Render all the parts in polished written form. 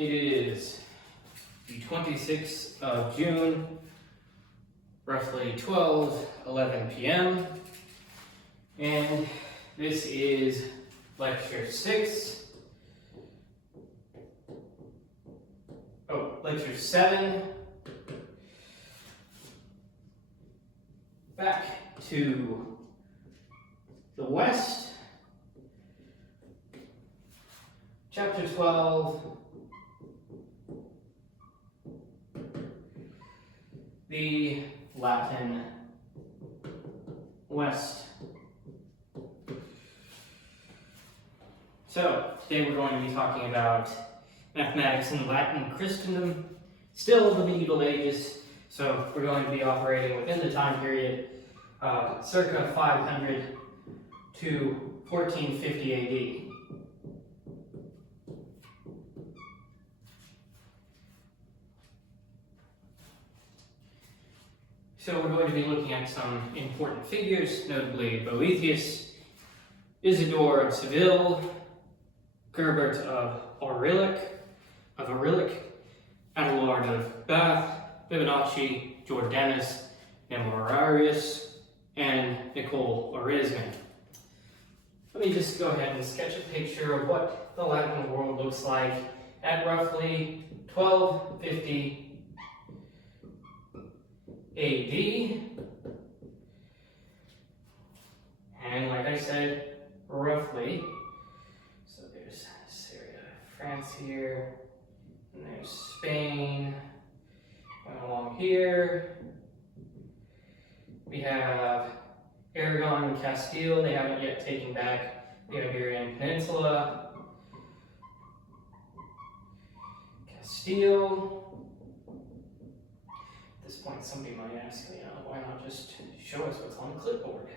It is the 26th of June, roughly 12:11 p.m. And this is lecture 6. Oh, lecture 7. Back to the West. Chapter 12. The Latin West. So, today we're going to be talking about mathematics in Latin Christendom, still the medieval ages, so we're going to be operating within the time period circa 500 to 1450 AD. So we're going to be looking at some important figures, notably Boethius, Isidore of Seville, Gerbert of Aurelic, Adelard of Bath, Fibonacci, Jordanus, numerals, and Nicole Oresme. Let me just go ahead and sketch a picture of what the Latin world looks like at roughly 1250 AD, and like I said, roughly, so there's this area of France here, and there's Spain, going along here, we have Aragon and Castile. They haven't yet taken back the Iberian Peninsula, Castile. At this point, somebody might ask, why not just show us what's on the clipboard?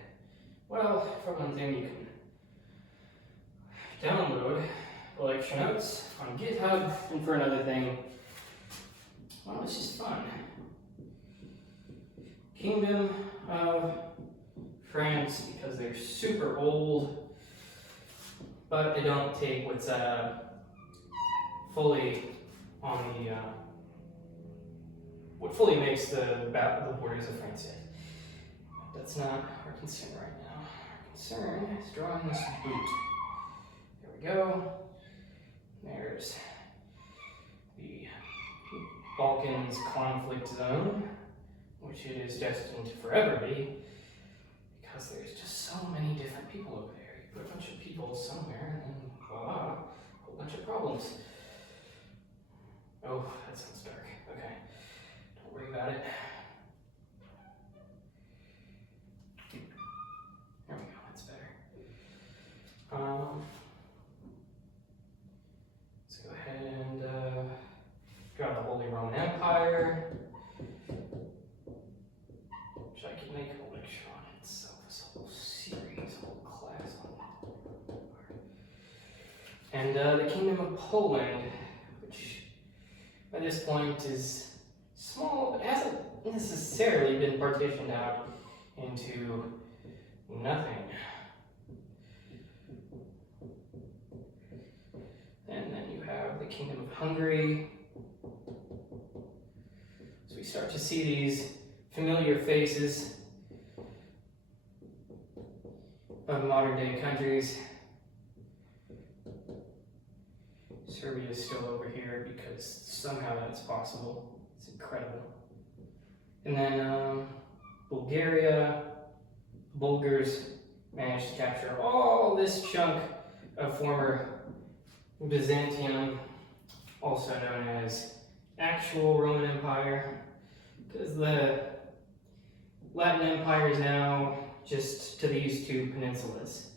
Well, for one thing, you can download the lecture notes on GitHub, and for another thing, well, it's just fun. Kingdom of France, because they're super old, but they don't take what's fully on the what fully makes the borders of France yet. That's not our concern right now. Our concern is drawing this boot. There we go. There's the Balkans conflict zone, which it is destined to forever be, because there's just so many different people over there. You put a bunch of people somewhere, and then voila, a whole bunch of problems. Oh, that sounds dark. Okay. Don't worry about it. There we go, that's better. Let's go ahead and draw the Holy Roman Empire, which I could make a lecture on itself, this whole series, a whole class on it. And the Kingdom of Poland, which by this point is small, but hasn't necessarily been partitioned out into nothing. And then you have the Kingdom of Hungary. So we start to see these familiar faces of modern day countries. Serbia is still over here because somehow that's possible. It's incredible. And then Bulgaria, Bulgars managed to capture all this chunk of former Byzantium, also known as actual Roman Empire, because the Latin Empire is now just to these two peninsulas,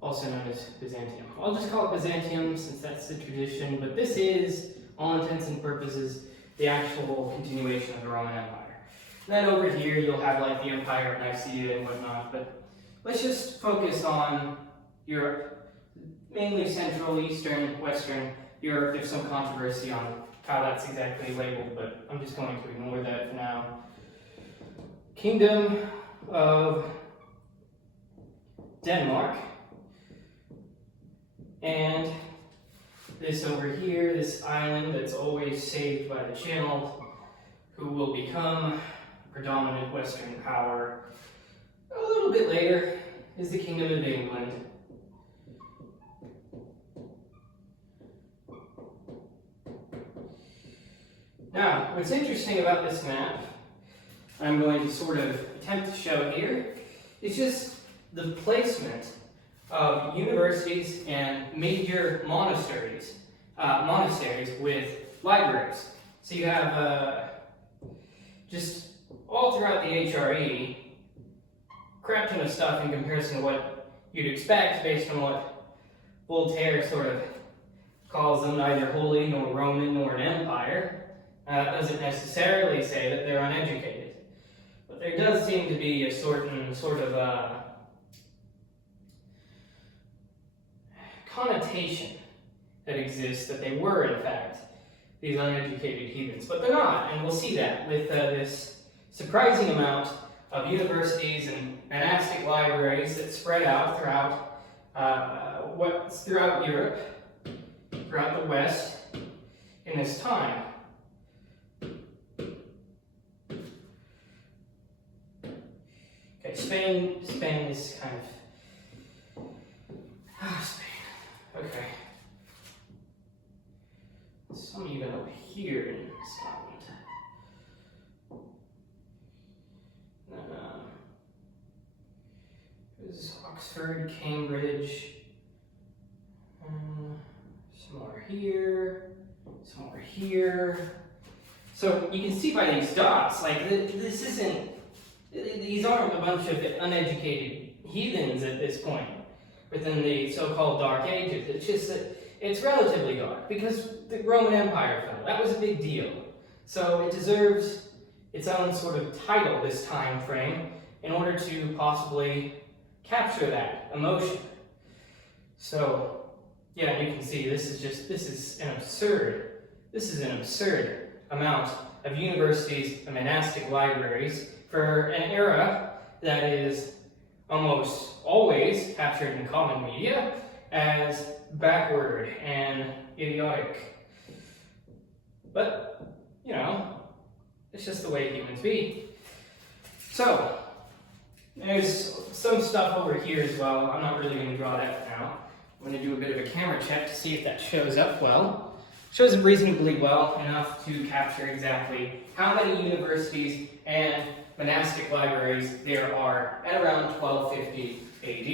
also known as Byzantium. I'll just call it Byzantium since that's the tradition, but this is, all intents and purposes, the actual continuation of the Roman Empire. Then over here you'll have like the Empire of Nicaea and whatnot, but let's just focus on Europe, mainly Central, Eastern, Western Europe. There's some controversy on how that's exactly labeled, but I'm just going to ignore that for now. Kingdom of Denmark, and this over here, this island that's always saved by the channel, who will become predominant Western power a little bit later, is the Kingdom of England. Now, what's interesting about this map, I'm going to sort of attempt to show here, is just the placement of universities and major monasteries with libraries. So you have just all throughout the HRE, crap ton of stuff in comparison to what you'd expect based on what Voltaire sort of calls them, neither holy nor Roman nor an empire. Doesn't necessarily say that they're uneducated, but there does seem to be a certain sort of connotation that exists that they were, in fact, these uneducated heathens. But they're not, and we'll see that with this surprising amount of universities and monastic libraries that spread out throughout Europe, throughout the West in this time. Okay, Spain is kind of Spain. Okay. Some even over here in Scotland. There's Oxford, Cambridge, somewhere here, somewhere here. So you can see by these dots, like this isn't, these aren't a bunch of uneducated heathens at this point within the so-called Dark Ages. It's just that it's relatively dark because the Roman Empire fell. That was a big deal. So it deserves its own sort of title, this time frame, in order to possibly capture that emotion. So, yeah, you can see this is an absurd amount of universities and monastic libraries for an era that is almost always captured in common media as backward and idiotic. But, you know, it's just the way humans be. So, there's some stuff over here as well. I'm not really going to draw that now. I'm going to do a bit of a camera check to see if that shows up well. Shows up reasonably well, enough to capture exactly how many universities and monastic libraries there are at around 1250 AD.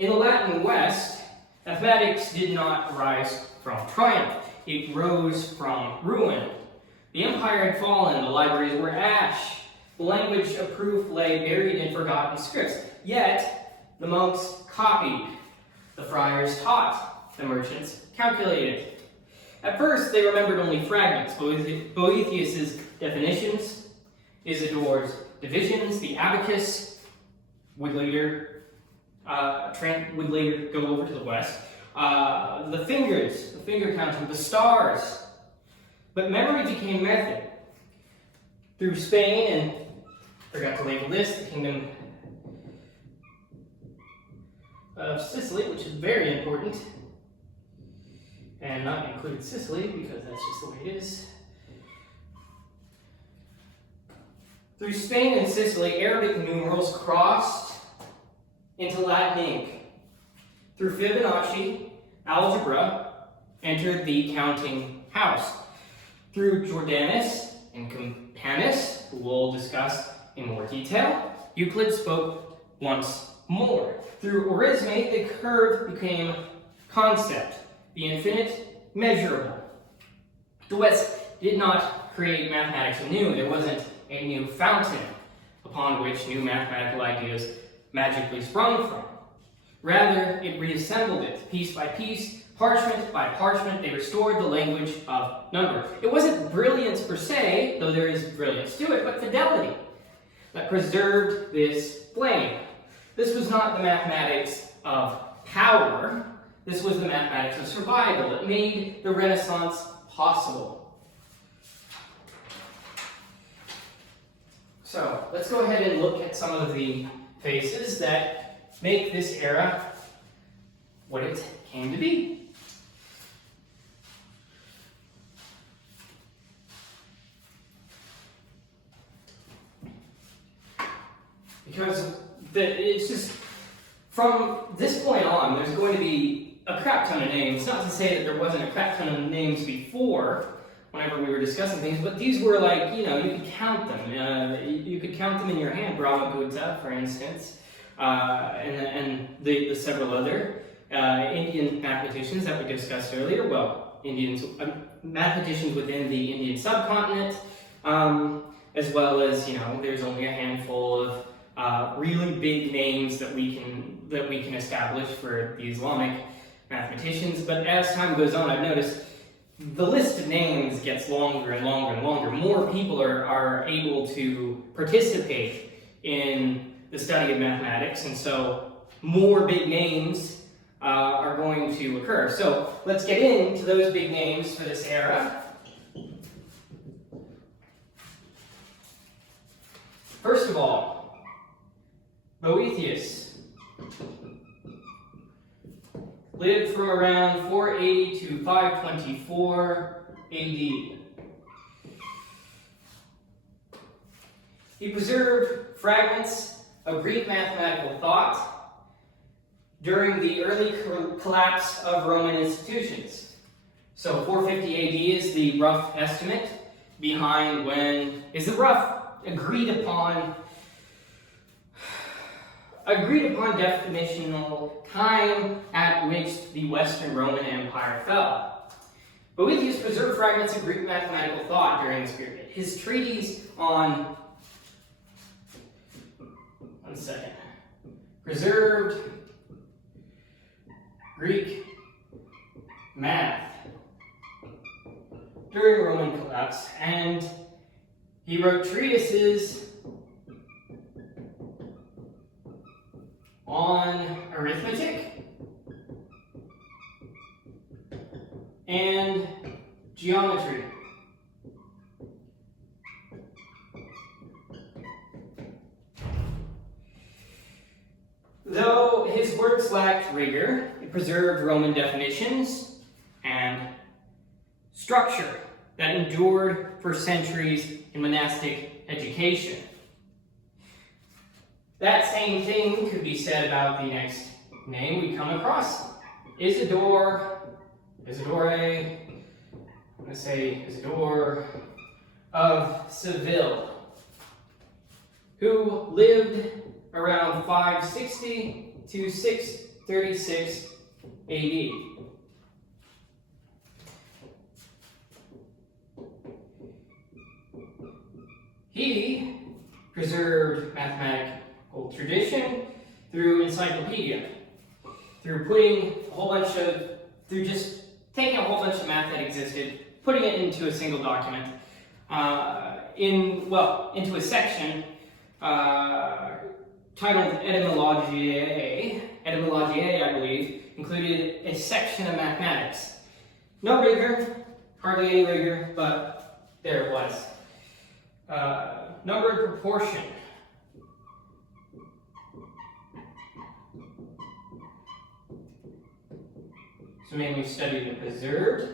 In the Latin West, mathematics did not rise from triumph. It rose from ruin. The empire had fallen, the libraries were ash. The language of proof lay buried in forgotten scripts. Yet, the monks copied. The friars taught. The merchants calculated. At first, they remembered only fragments. Boethius's definitions, Isidore's divisions, the abacus would later go over to the west. The finger counting, the stars. But memory became method. Through Spain and, forgot to label this, the Kingdom of Sicily, which is very important, and not included Sicily because that's just the way it is. Through Spain and Sicily, Arabic numerals crossed into Latin ink. Through Fibonacci, algebra entered the counting house. Through Jordanus and Campanus, who we'll discuss in more detail, Euclid spoke once more. Through Oresme, the curve became concept, the infinite measurable. The West did not create mathematics anew. There wasn't a new fountain upon which new mathematical ideas magically sprung from. Rather, it reassembled it piece by piece, parchment by parchment. They restored the language of number. It wasn't brilliance per se, though there is brilliance to it, but fidelity that preserved this flame. This was not the mathematics of power. This was the mathematics of survival that made the Renaissance possible. So, let's go ahead and look at some of the faces that make this era what it came to be. because it's just, from this point on, there's going to be a crap ton of names. Not to say that there wasn't a crap ton of names before, whenever we were discussing things, but these were like, you know, you could count them. You could count them in your hand. Brahmagupta, for instance, and the several other Indian mathematicians that we discussed earlier. Well, mathematicians within the Indian subcontinent, as well as, you know, there's only a handful of really big names that we can establish for the Islamic mathematicians. But as time goes on, I've noticed the list of names gets longer and longer and longer. More people are able to participate in the study of mathematics, and so more big names are going to occur. So let's get into those big names for this era. First of all, Boethius lived from around 480 to 524 AD. He preserved fragments of Greek mathematical thought during the early collapse of Roman institutions. So 450 AD is the rough estimate behind is the rough agreed upon definitional time at which the Western Roman Empire fell. Boethius preserved fragments of Greek mathematical thought during this period. His treatise on preserved Greek math during Roman collapse, and he wrote treatises on arithmetic and geometry. Though his works lacked rigor, he preserved Roman definitions and structure that endured for centuries in monastic education. That same thing could be said about the next name we come across. Isidore of Seville, who lived around 560 to 636 AD. He preserved mathematical tradition through encyclopedia, through just taking a whole bunch of math that existed, putting it into a single document, into a section titled Etymologiae, I believe, included a section of mathematics. No rigor, hardly any rigor, but there it was. Number and proportion. So mainly studied and preserved.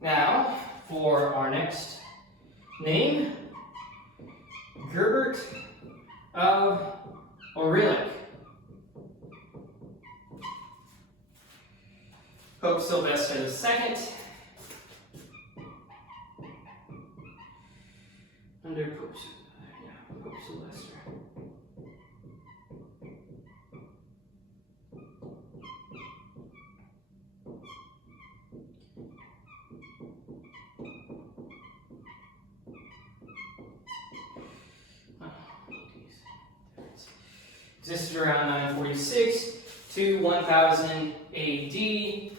Now, for our next name, Gerbert of Aurelic. Pope Sylvester II. Under Pope Sylvester. Existed around 946 to 1000 AD. He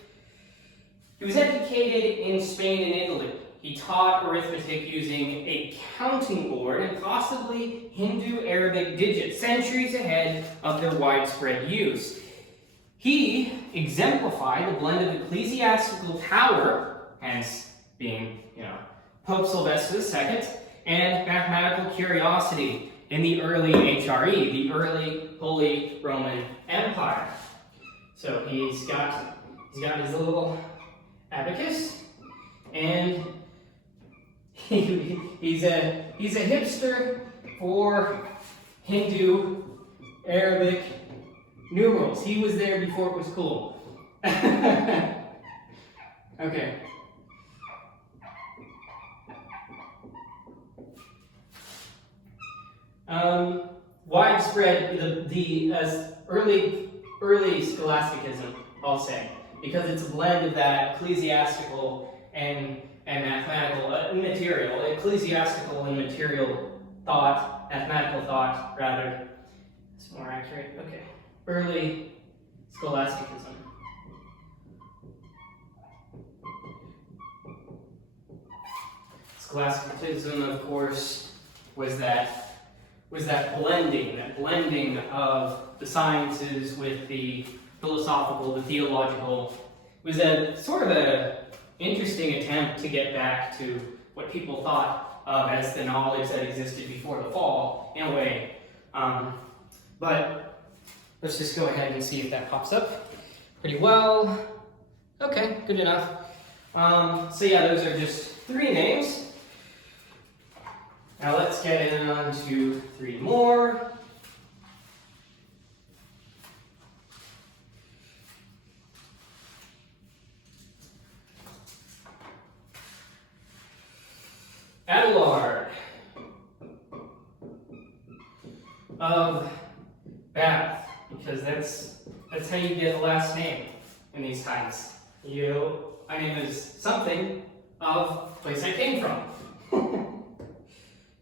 was educated in Spain and Italy. He taught arithmetic using a counting board and possibly Hindu-Arabic digits, centuries ahead of their widespread use. He exemplified the blend of ecclesiastical power, hence being, Pope Sylvester II, and mathematical curiosity in the early HRE, the early Holy Roman Empire. So he's got his little abacus, and he's a hipster for Hindu, Arabic, numerals. He was there before it was cool. Okay. Widespread, as early scholasticism, I'll say, because it's a blend of that ecclesiastical and mathematical material, ecclesiastical and material thought, mathematical thought, rather. It's more accurate. Okay. Early scholasticism. Scholasticism, of course, was that blending of the sciences with the philosophical, the theological. It was a sort of a interesting attempt to get back to what people thought of as the knowledge that existed before the fall, in a way. But let's just go ahead and see if that pops up pretty well. Okay, good enough. So yeah, those are just 3 names. Now let's get on to 3 more. Abelard of Bath, because that's how you get a last name in these times. My name is something of the place I came from.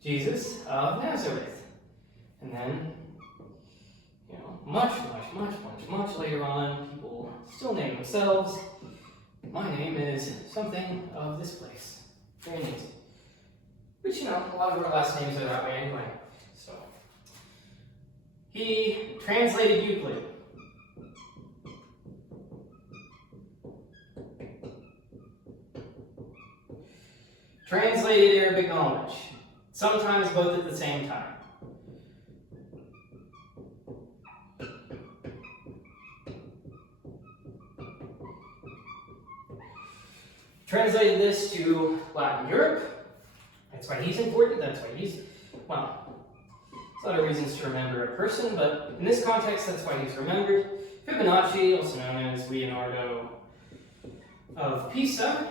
Jesus of Nazareth. And then, much later on, people still name themselves. My name is something of this place. Very neat. Which, a lot of our last names are that way anyway. So, he translated Euclid. Translated Arabic knowledge. Sometimes both at the same time. Translated this to Latin Europe. That's why he's important. That's why he's, well, there's a lot of reasons to remember a person, but in this context, that's why he's remembered. Fibonacci, also known as Leonardo of Pisa.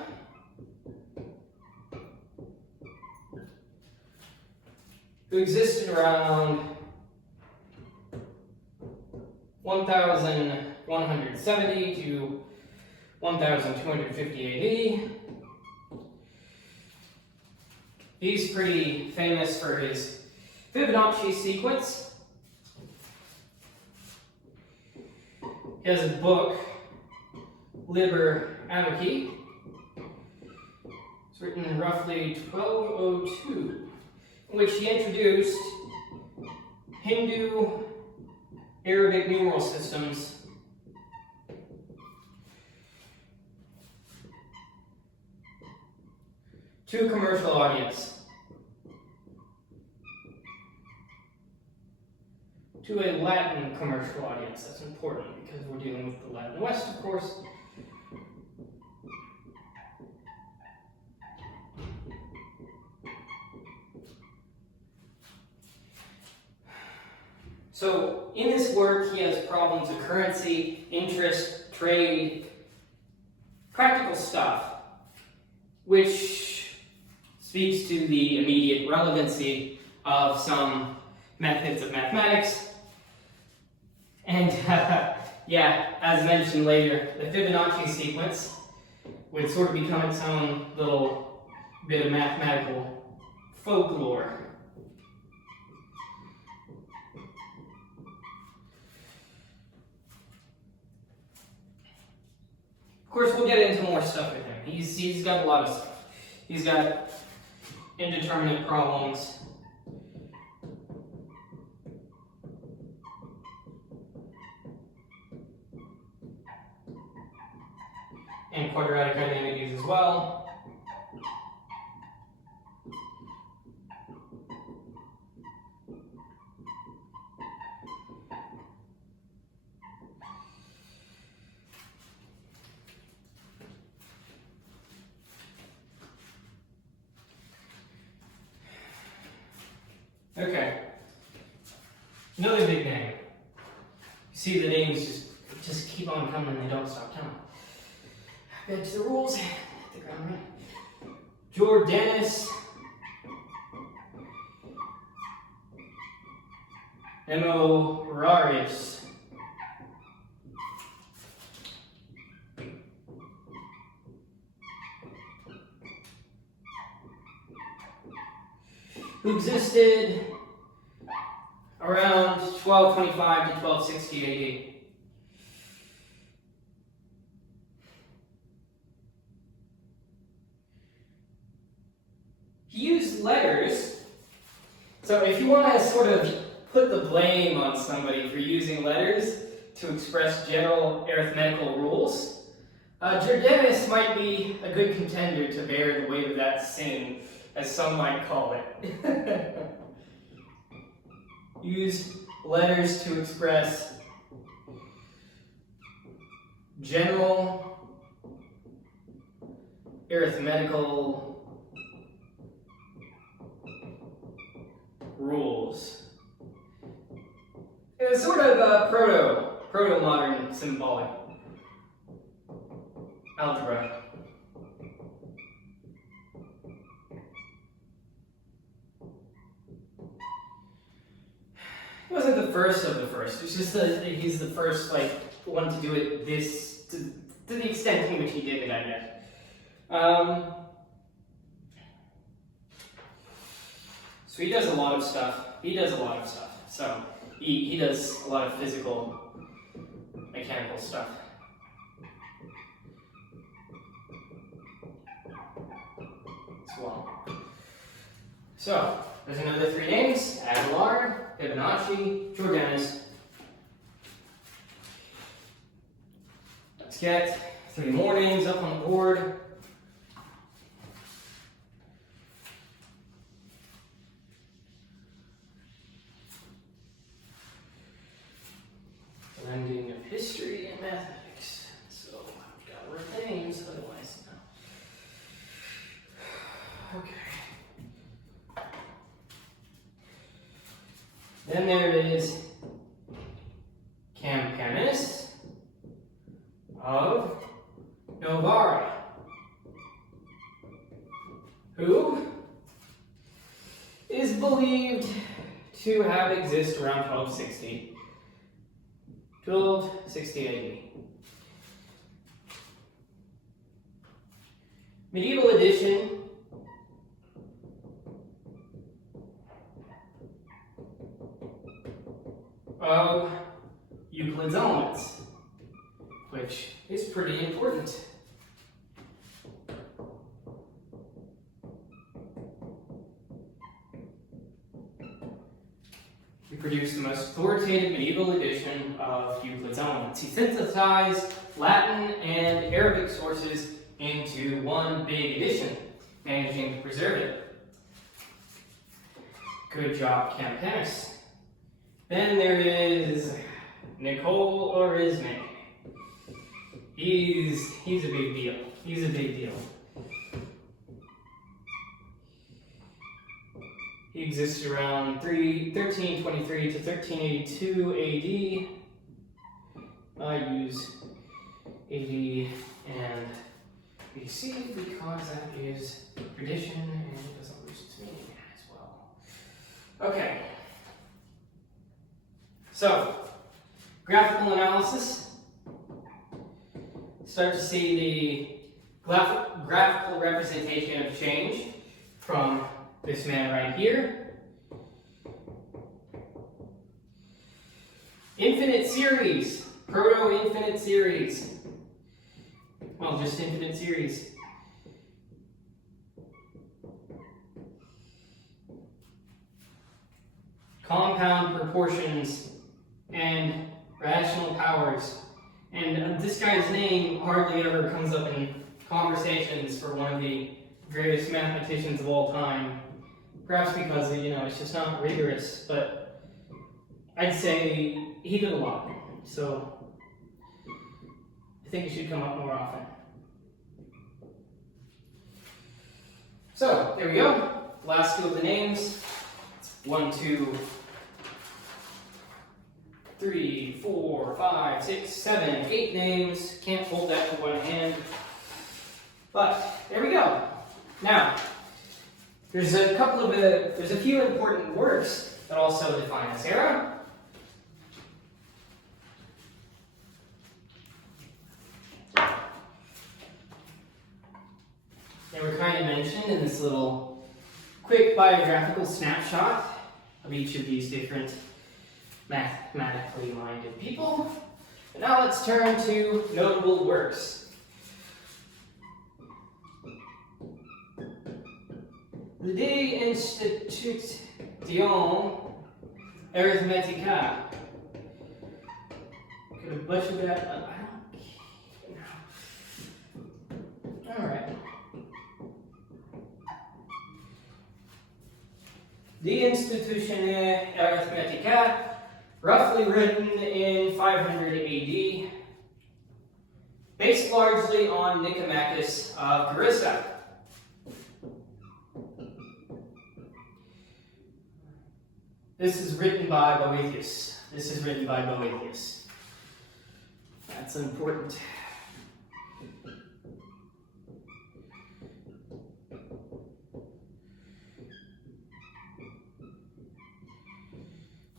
Who existed around 1170 to 1250 AD. He's pretty famous for his Fibonacci sequence. He has a book, Liber Abaci. It's written in roughly 1202. In which he introduced Hindu Arabic numeral systems to a commercial audience, to a Latin commercial audience. That's important because we're dealing with the Latin West, of course. So in this work, he has problems of currency, interest, trade, practical stuff, which speaks to the immediate relevancy of some methods of mathematics. And yeah, as mentioned later, the Fibonacci sequence would sort of become its own little bit of mathematical folklore. Of course, we'll get into more stuff with him. He's got a lot of stuff. He's got indeterminate problems. And quadratic identities as well. Okay. Another big name. You see the names just keep on coming, they don't stop coming. Back to the rules. Hit the ground right. Jordanus. Numerals. Who existed around 1225 to 1260 AD. He used letters, so if you want to sort of put the blame on somebody for using letters to express general arithmetical rules, Jordanus might be a good contender to bear the weight of that sin, as some might call it. Use letters to express general arithmetical rules. It was sort of proto-modern symbolic algebra. He wasn't the first of the first. It's just that he's the first one to do it to the extent in which he did it, I guess. So he does a lot of stuff. So he does a lot of physical, mechanical stuff. As well. So there's another three names: Liber, Fibonacci, Jordanus. Let's get three more names up on the board. Blending of history and mathematics. So I've got to write names, otherwise no. Okay. Then there is Campanus of Novara, who is believed to have existed around 1260 AD. Medieval edition of Euclid's Elements, which is pretty important. He produced the most authoritative medieval edition of Euclid's Elements. He synthesized Latin and Arabic sources into one big edition, managing to preserve it. Good job, Campanus. Then there is Nicole Oresme. He's a big deal. He's a big deal. He exists around 1323 to 1382 AD. I use AD and BC because that is tradition and it doesn't lose its meaning as well. Okay. So, graphical analysis. Start to see the graphical representation of change from this man right here. Infinite series, proto-infinite series. Well, just infinite series. Compound proportions and rational powers. And this guy's name hardly ever comes up in conversations for one of the greatest mathematicians of all time. Perhaps because, it's just not rigorous, but I'd say he did a lot. So I think it should come up more often. So there we go. Last two of the names. 1, 2, 3, 4, 5, 6, 7, 8 names. Can't hold that with one hand. But there we go. Now, there's a few important works that also define this era. They were kind of mentioned in this little quick biographical snapshot of each of these different mathematically minded people. But now let's turn to notable works. De institution arithmetica. Could have butchered that, but I don't know. Alright. De Institutione Arithmetica, roughly written in 500 AD, based largely on Nicomachus of Larissa. This is written by Boethius. That's important.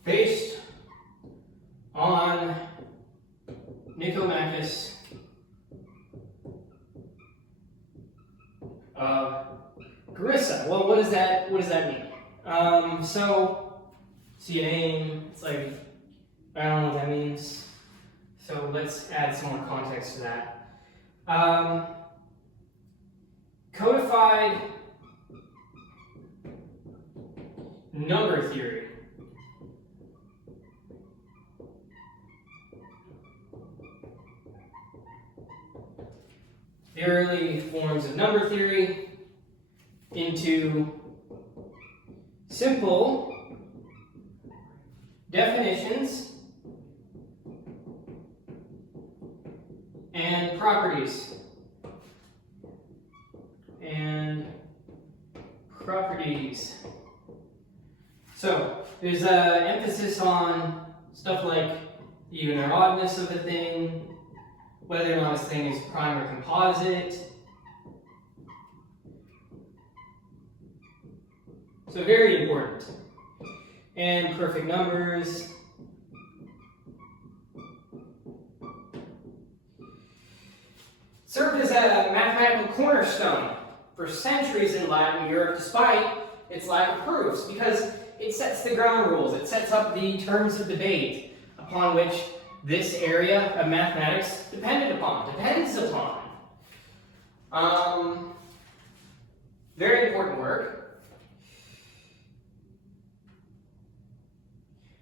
Based on Nicomachus of Larissa. Well, what does that mean? So see a name. It's like I don't know what that means. So let's add some more context to that. Codified number theory. The early forms of number theory into simple definitions and properties. So there's an emphasis on stuff like the even or oddness of a thing, whether or not this thing is prime or composite. So very important. And perfect numbers. Served as a mathematical cornerstone for centuries in Latin Europe, despite its lack of proofs, because it sets the ground rules, it sets up the terms of debate upon which this area of mathematics depends upon. Very important work.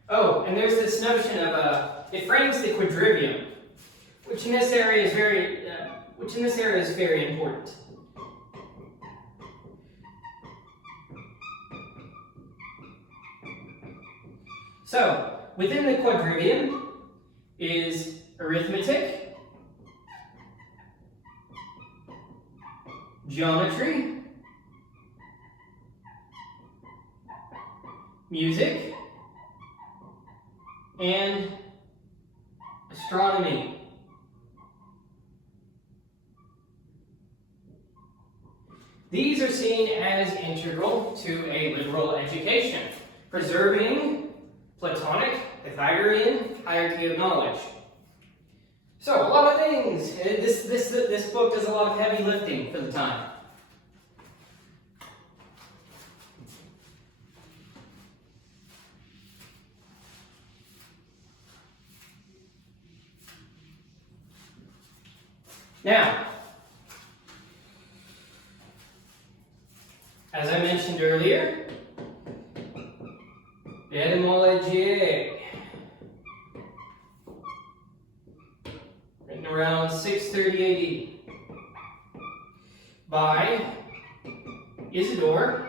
Oh, and there's this notion of it frames the quadrivium, which in this area is very important. So within the quadrivium is arithmetic, geometry, music, and astronomy. These are seen as integral to a liberal education, preserving Platonic, Pythagorean hierarchy of knowledge. So, a lot of things. This book does a lot of heavy lifting for the time. Now, as I mentioned earlier, etymology, written around 630 AD by Isidore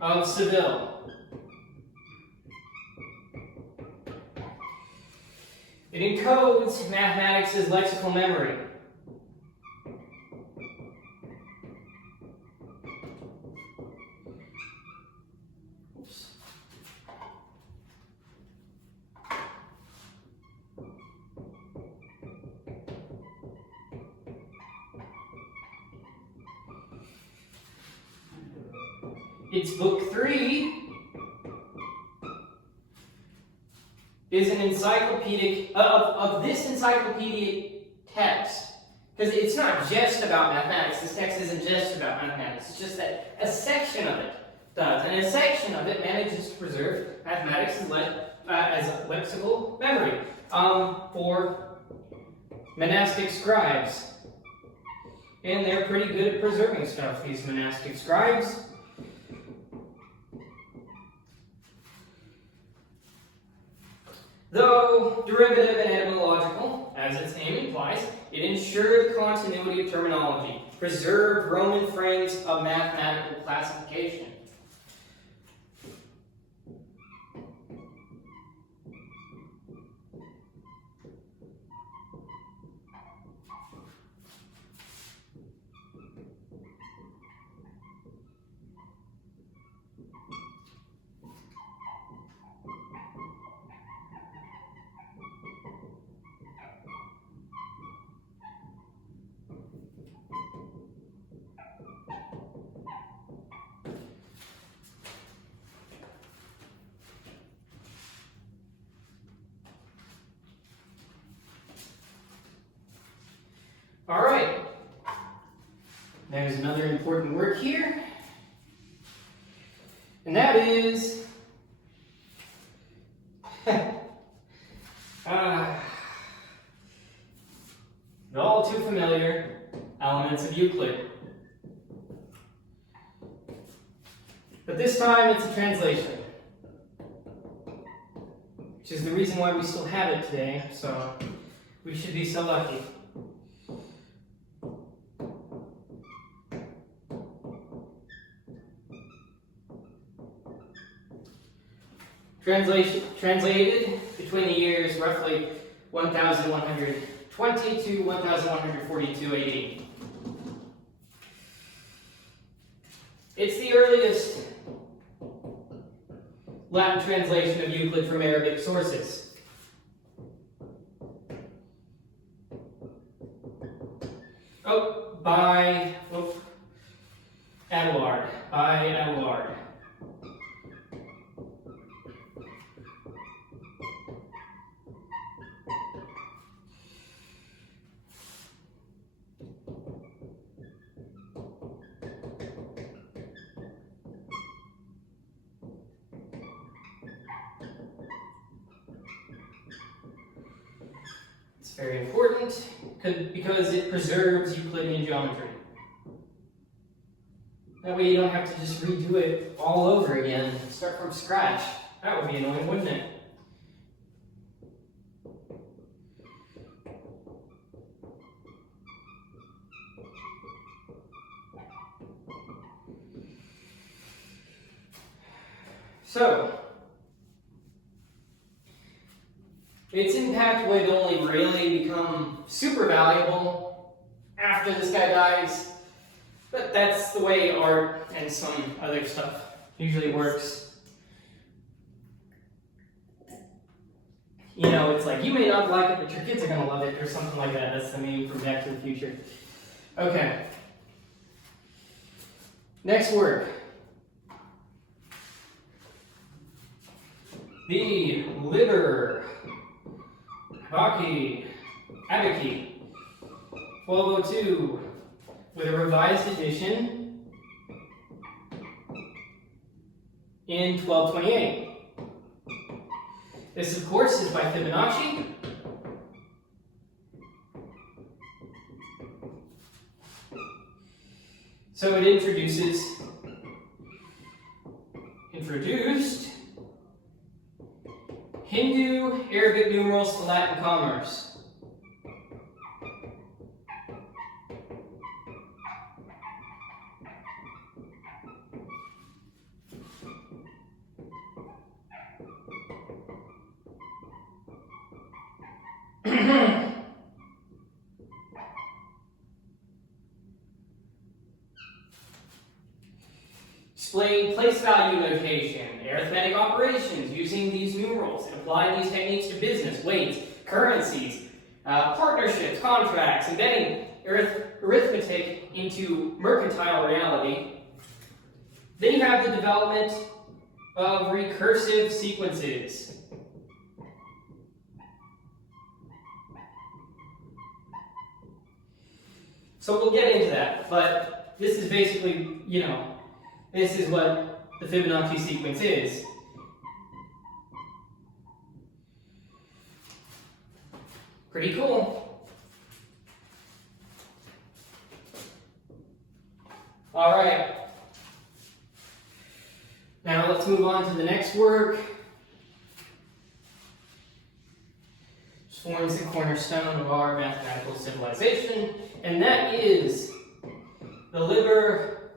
of Seville. It encodes mathematics as lexical memory. It's book 3 is an encyclopedic of this encyclopedic text. Because it's not just about mathematics. This text isn't just about mathematics. It's just that a section of it does. And a section of it manages to preserve mathematics as a lexical memory for monastic scribes. And they're pretty good at preserving stuff, these monastic scribes. Though derivative and etymological, as its name implies, it ensured continuity of terminology, preserved Roman frames of mathematical classification. All right, there's another important word here, and that is the all too familiar elements of Euclid. But this time it's a translation, which is the reason why we still have it today, so we should be so lucky. Translated between the years roughly 1120 to 1142 AD. It's the earliest Latin translation of Euclid from Arabic sources. By Abelard. It's very important because it preserves Euclidean geometry. That way you don't have to just redo it all over again, start from scratch. That would be annoying, wouldn't it? So, its impact would only really become super valuable after this guy dies, but that's the way art and some other stuff usually works. You know, it's like, you may not like it, but your kids are going to love it, or something like that. That's the meme from Back to the Future. Okay. Next word. The Liber Abaci, 1202, with a revised edition in 1228. This, of course, is by Fibonacci. So it introduced Hindu Arabic numerals to Latin commerce. Explain place value notation, arithmetic operations using these numerals, and apply these techniques to business, weights, currencies, partnerships, contracts, embedding arithmetic into mercantile reality. Then you have the development of recursive sequences. So we'll get into that, but this is basically, this is what the Fibonacci sequence is. Pretty cool. All right. Now let's move on to the next work. Which forms the cornerstone of our mathematical civilization, and that is the Liber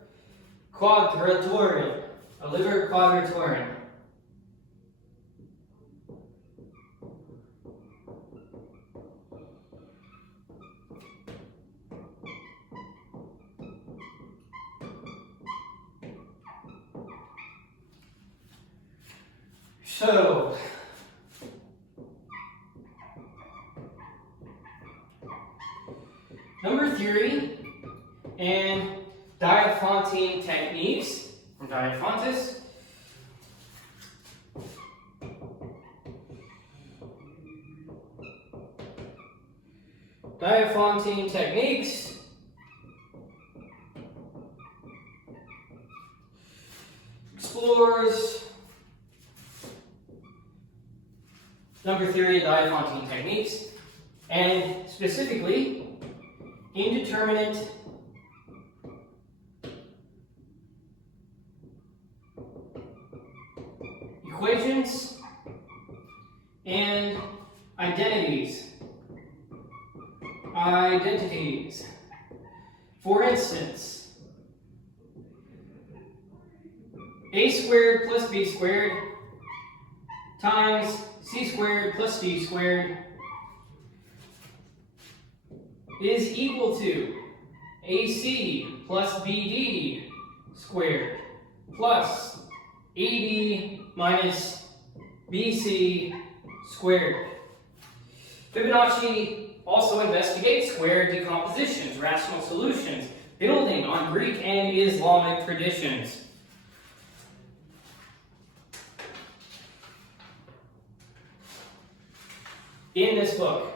Quadratorum. A Liber Quadratorum. So, number theory and Diophantine techniques from Diophontus. Diophantine techniques explores number theory and Diophantine techniques, and specifically indeterminate equations and identities. For instance, a squared plus b squared times c squared plus d squared is equal to ac plus bd squared plus ad minus bc squared. Fibonacci also investigates square decompositions, rational solutions, building on Greek and Islamic traditions. In this book.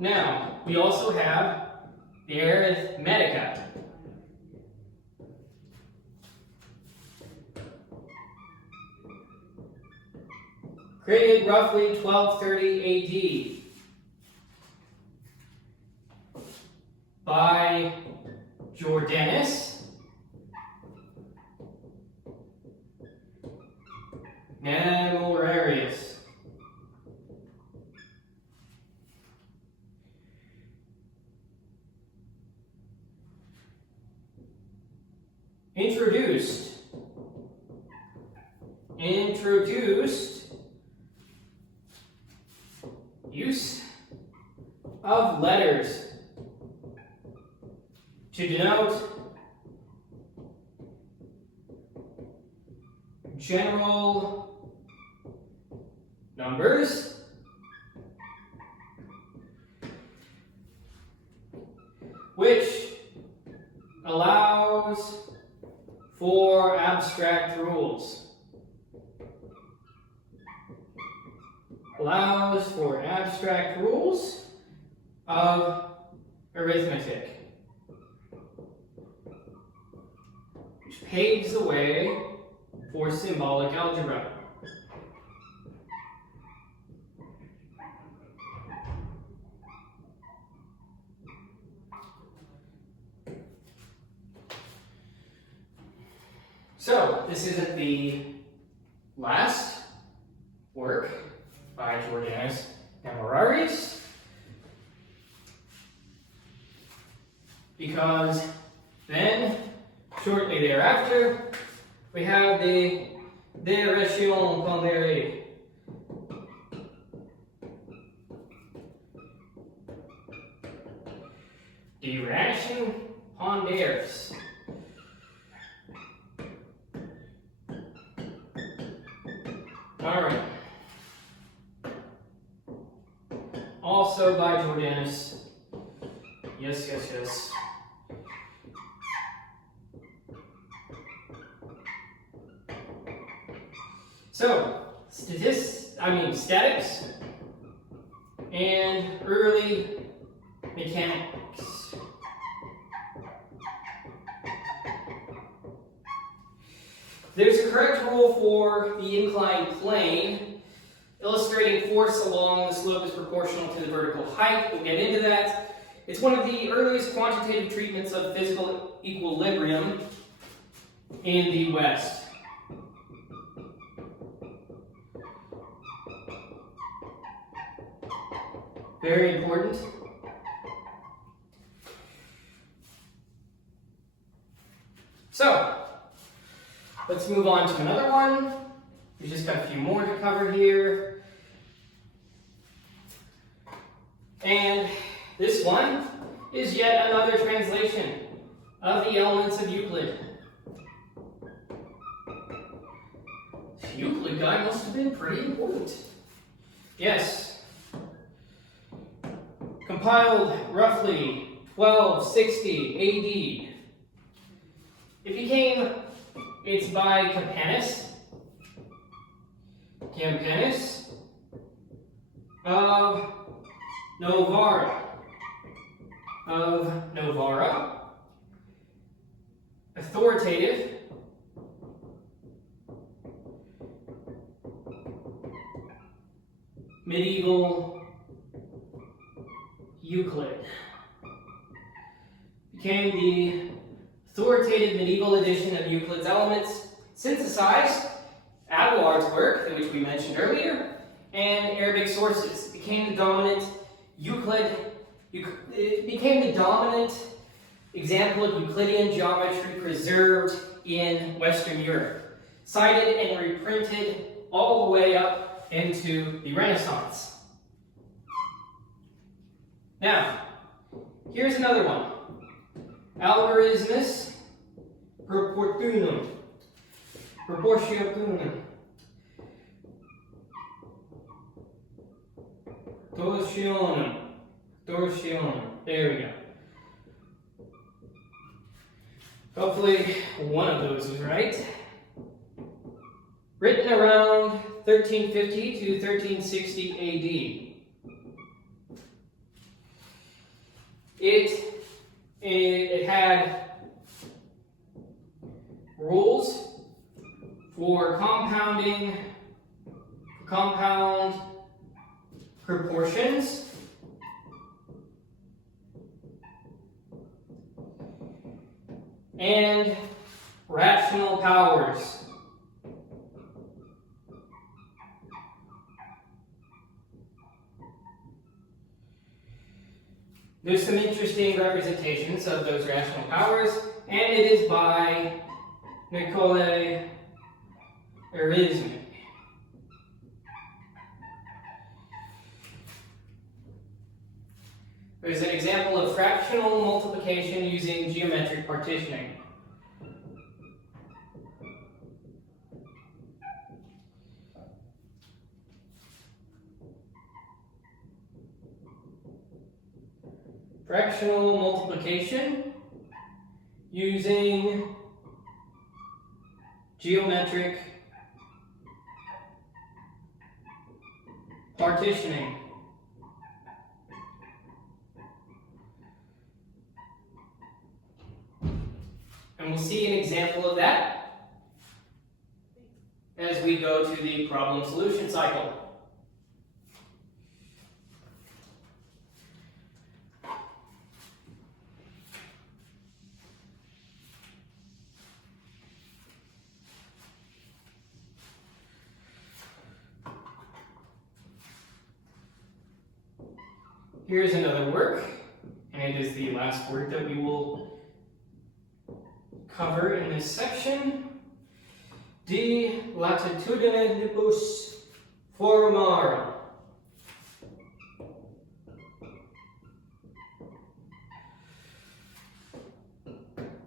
Now, we also have the Arithmetica. Created roughly 1230 AD by Jordanus Numerals. Introduced use of letters to denote general numbers which allows for abstract rules. Allows for abstract rules of arithmetic, which paves the way for symbolic algebra. So, this isn't the last work by Jordanus Numerals, because then, shortly thereafter, we have the ratione ponderis. the ration ponderis. All right. Also by Jordanus. Yes, yes, yes. So, statics and early mechanics. There's a correct rule for the inclined plane, illustrating force along the slope is proportional to the vertical height. We'll get into that. It's one of the earliest quantitative treatments of physical equilibrium in the West. Very important. So, let's move on to another one. We've just got a few more to cover here. And this one is yet another translation of the elements of Euclid. This Euclid guy must have been pretty important. Yes. Compiled roughly 1260 AD. It's by Campanus of Novara, authoritative, medieval Euclid. Became the authoritative medieval edition of Euclid's Elements, synthesized Abelard's work, which we mentioned earlier, and Arabic sources. It became the dominant example of Euclidean geometry preserved in Western Europe, cited and reprinted all the way up into the Renaissance. Now, here's another one. Algorismus proportionum. Torsionum. There we go. Hopefully one of those was right. Written around 1350 to 1360 AD. It had rules for compound proportions, and rational powers. There's some interesting representations of those rational powers, and it is by Nicole Oresme. There's an example of fractional multiplication using geometric partitioning. Fractional multiplication using geometric partitioning. And we'll see an example of that as we go to the problem solution cycle. Here's another work, and it is the last work that we will cover in this section. De latitudinibus formarum.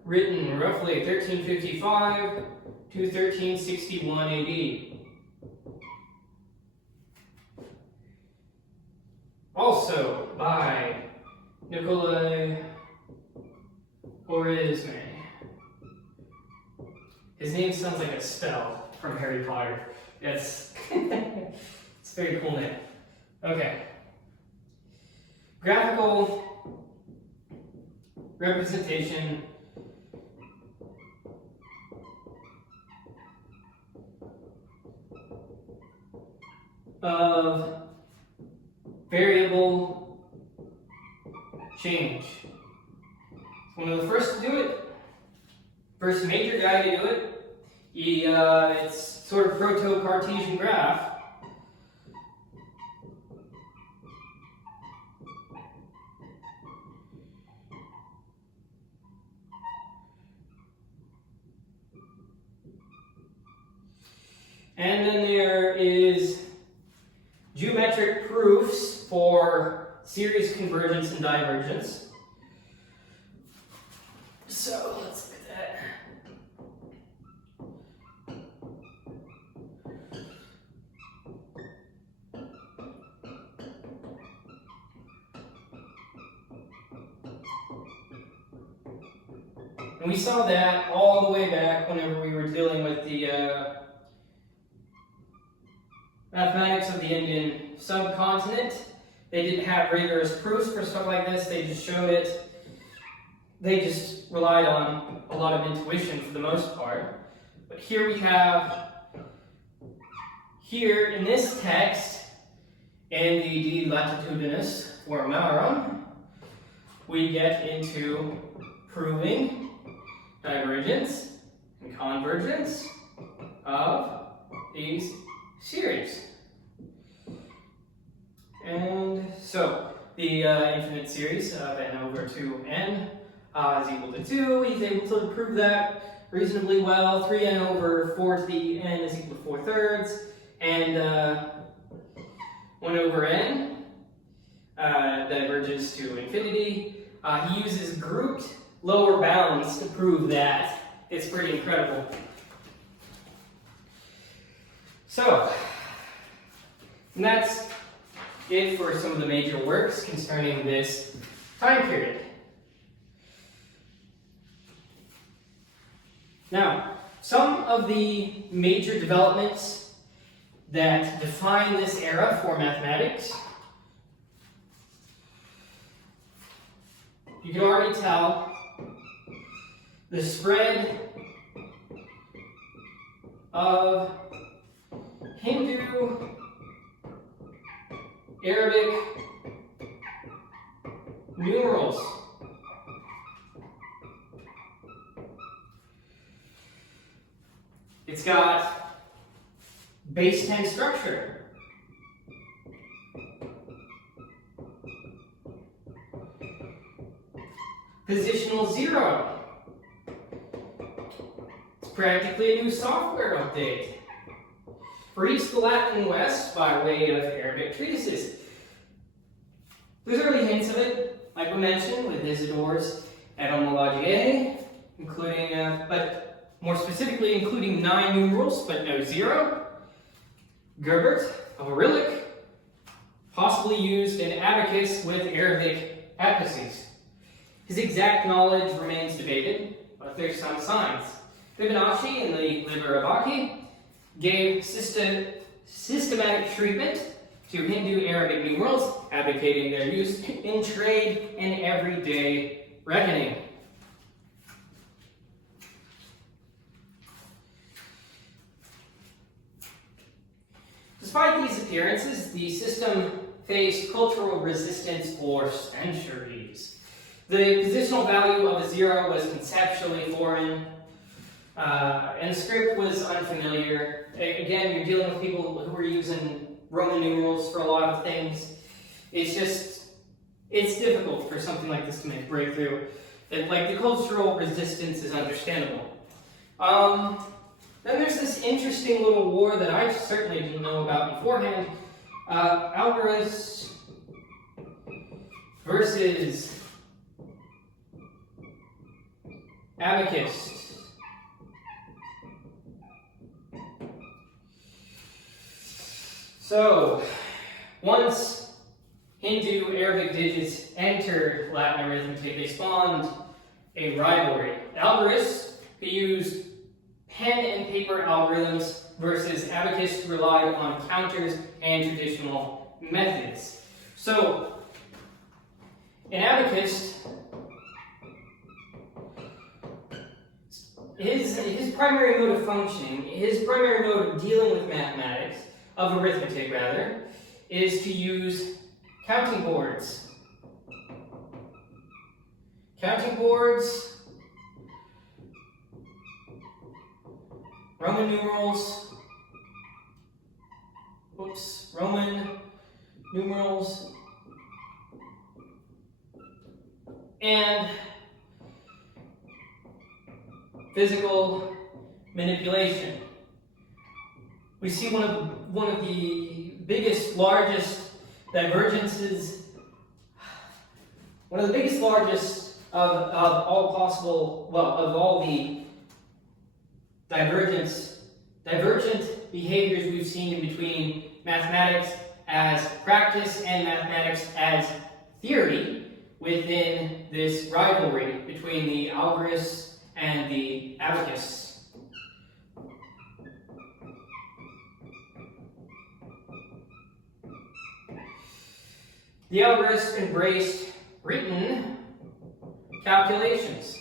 written roughly 1355 to 1361 AD. Also by Nicole Oresme. His name sounds like a spell from Harry Potter. It's it's a very cool name. Okay. Graphical representation of variable change. One of the first to do it, first major guy to do it. It's sort of proto-Cartesian graph. And then there is geometric proofs for series convergence and divergence. So let's look at that. And we saw that all the way back whenever we were dealing with the mathematics of the Indian subcontinent. They didn't have rigorous proofs for stuff like this, they just showed it. They just relied on a lot of intuition for the most part. But here we have, here in this text, in the De Latitudinus Formarum, we get into proving divergence and convergence of these series. And so the infinite series of n over 2n is equal to 2. He's able to prove that reasonably well. 3n over 4 to the n is equal to 4/3. And 1 over n diverges to infinity. He uses grouped lower bounds to prove that. It's pretty incredible. So, and that's it for some of the major works concerning this time period. Now, some of the major developments that define this era for mathematics, you can already tell the spread of Hindu, Arabic numerals. It's got base 10 structure. Positional 0. It's practically a new software update. Reached the Latin West by way of Arabic treatises. There's early hints of it, like we mentioned, with Isidore's Etymologiae, including, but more specifically including 9 numerals, but no 0. Gerbert of Arylic, possibly used in abacus with Arabic abacis. His exact knowledge remains debated, but there's some signs. Fibonacci in the Liber Abaci gave systematic treatment to Hindu Arabic numerals, advocating their use in trade and everyday reckoning. Despite these appearances, the system faced cultural resistance for centuries. The positional value of a 0 was conceptually foreign, and the script was unfamiliar. Again, you're dealing with people who were using Roman numerals for a lot of things. It's difficult for something like this to make a breakthrough. Like, the cultural resistance is understandable. Then there's this interesting little war that I certainly didn't know about beforehand. Algorist versus abacist. So, once Hindu-Arabic digits entered Latin arithmetic, they spawned a rivalry. Algorists who used pen and paper algorithms versus abacists who relied on counters and traditional methods. So, an abacist, his primary mode of functioning, his primary mode of dealing with mathematics, of arithmetic rather, is to use counting boards. Counting boards, Roman numerals, Roman numerals, and physical manipulation. We see one of the biggest, largest divergences, of all possible, of all the divergent behaviors we've seen in between mathematics as practice and mathematics as theory within this rivalry between the algorists and the abacists. The algorists embraced written calculations.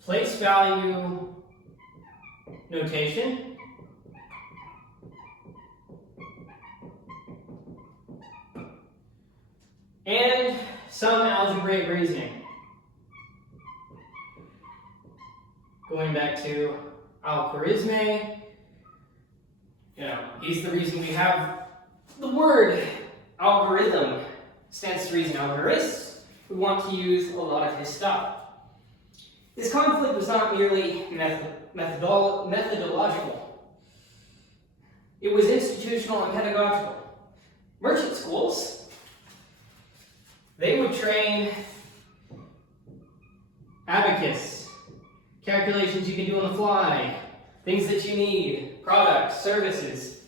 Place value notation. And some algebraic reasoning. Going back to Nicole Oresme, he's the reason we have the word algorithm. Stands to reason algorists. We want to use a lot of his stuff. This conflict was not merely methodological. It was institutional and pedagogical. Merchant schools, they would train abacus, calculations you can do on the fly, things that you need, products, services.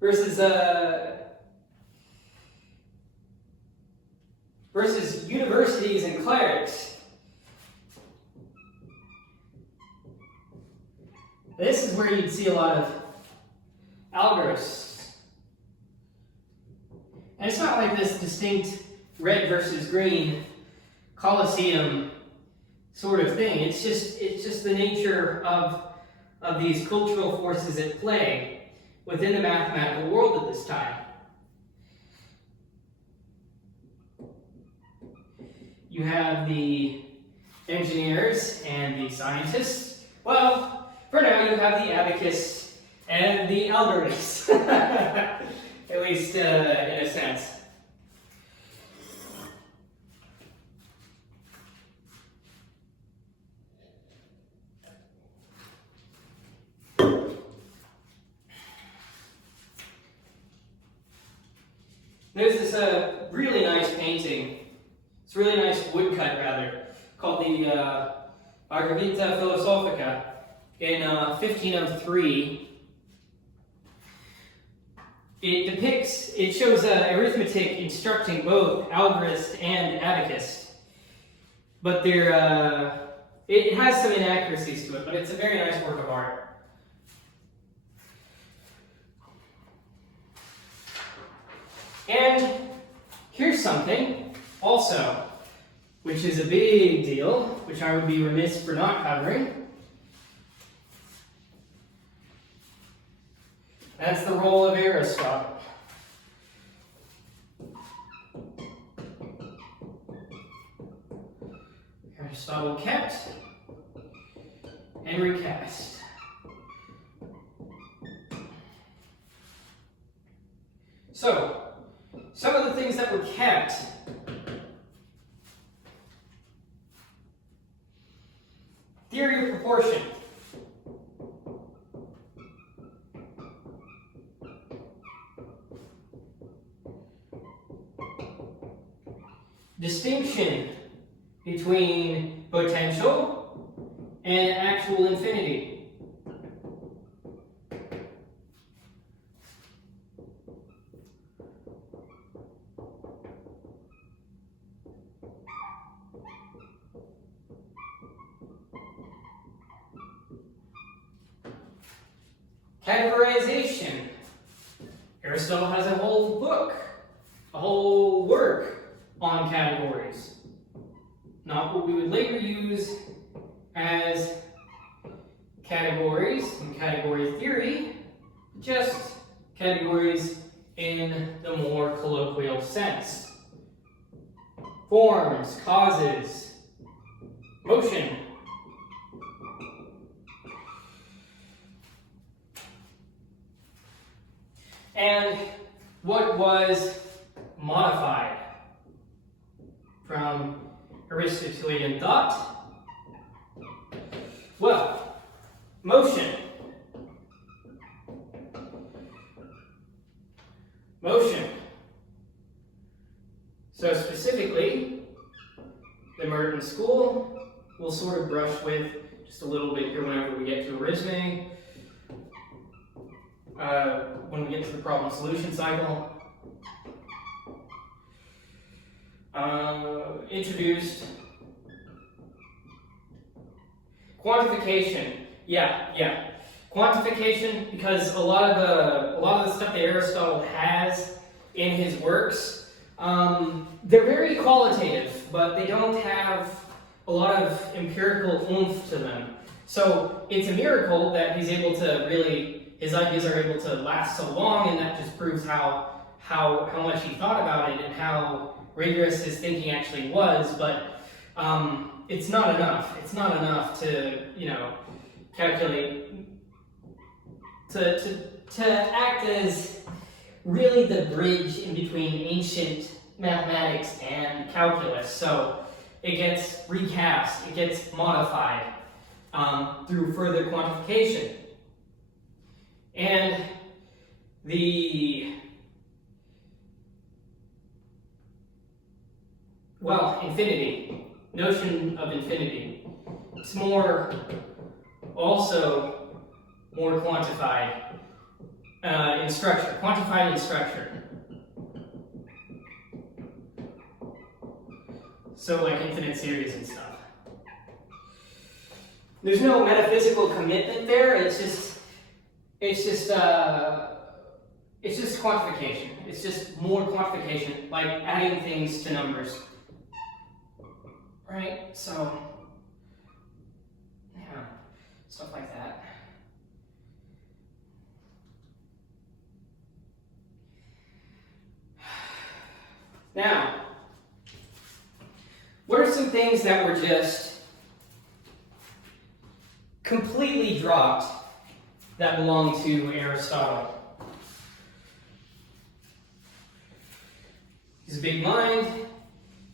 Versus universities and clerics. This is where you'd see a lot of algorists. And it's not like this distinct red versus green Colosseum sort of thing. It's just the nature of these cultural forces at play within the mathematical world at this time. You have the engineers and the scientists. Well, for now you have the abacus and the algorists, at least in a sense. There's this really nice painting. It's a really nice woodcut, rather, called the Argumenta Philosophica in 1503. It shows arithmetic instructing both algorist and abacist. But it has some inaccuracies to it, but it's a very nice work of art. And here's something also, which is a big deal, which I would be remiss for not covering. That's the role of Aristotle. Aristotle kept and recast. So, some of the things that were kept. Theory of proportion. distinction between potential and actual infinity. Categorization. Aristotle has a whole book, a whole work on categories. Not what we would later use as categories in category theory, just categories in the more colloquial sense. Forms, causes, motion. And what was modified from Aristotelian thought? Well, motion. Motion. So specifically, the Merton school we'll sort of brush with just a little bit here whenever we get to Oresme. When we get to the problem solution cycle. Introduced quantification. Yeah. Quantification, because a lot of the stuff that Aristotle has in his works, they're very qualitative, but they don't have a lot of empirical oomph to them. So it's a miracle that he's able to really, his ideas are able to last so long, and that just proves how much he thought about it and how rigorous his thinking actually was. But it's not enough. It's not enough to, calculate, to act as really the bridge in between ancient mathematics and calculus. So it gets recast, it gets modified through further quantification. And infinity, notion of infinity. It's also more quantified in structure, quantified in structure. So like infinite series and stuff. There's no metaphysical commitment there. It's just quantification. It's just more quantification, like adding things to numbers. Right? So, yeah, stuff like that. Now, what are some things that were just completely dropped that belong to Aristotle? He's a big mind,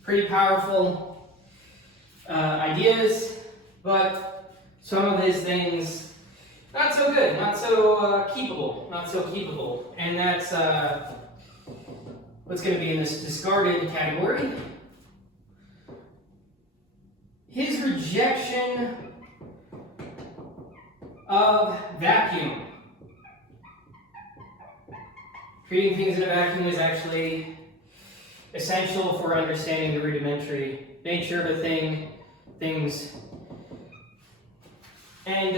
pretty powerful ideas, but some of his things not so good, not so keepable, and that's what's going to be in this discarded category. His rejection of vacuum. Treating things in a vacuum is actually essential for understanding the rudimentary nature of a thing, things. And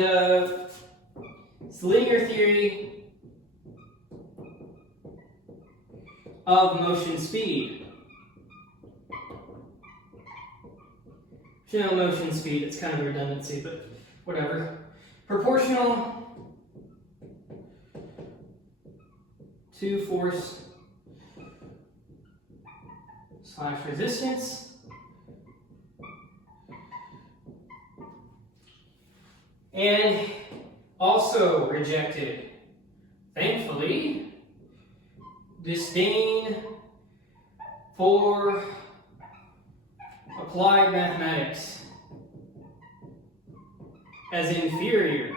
it's linear theory of motion speed. Motion speed, it's kind of a redundancy, but whatever. Proportional to force / resistance. And also rejected, thankfully, disdain for applied mathematics as inferior.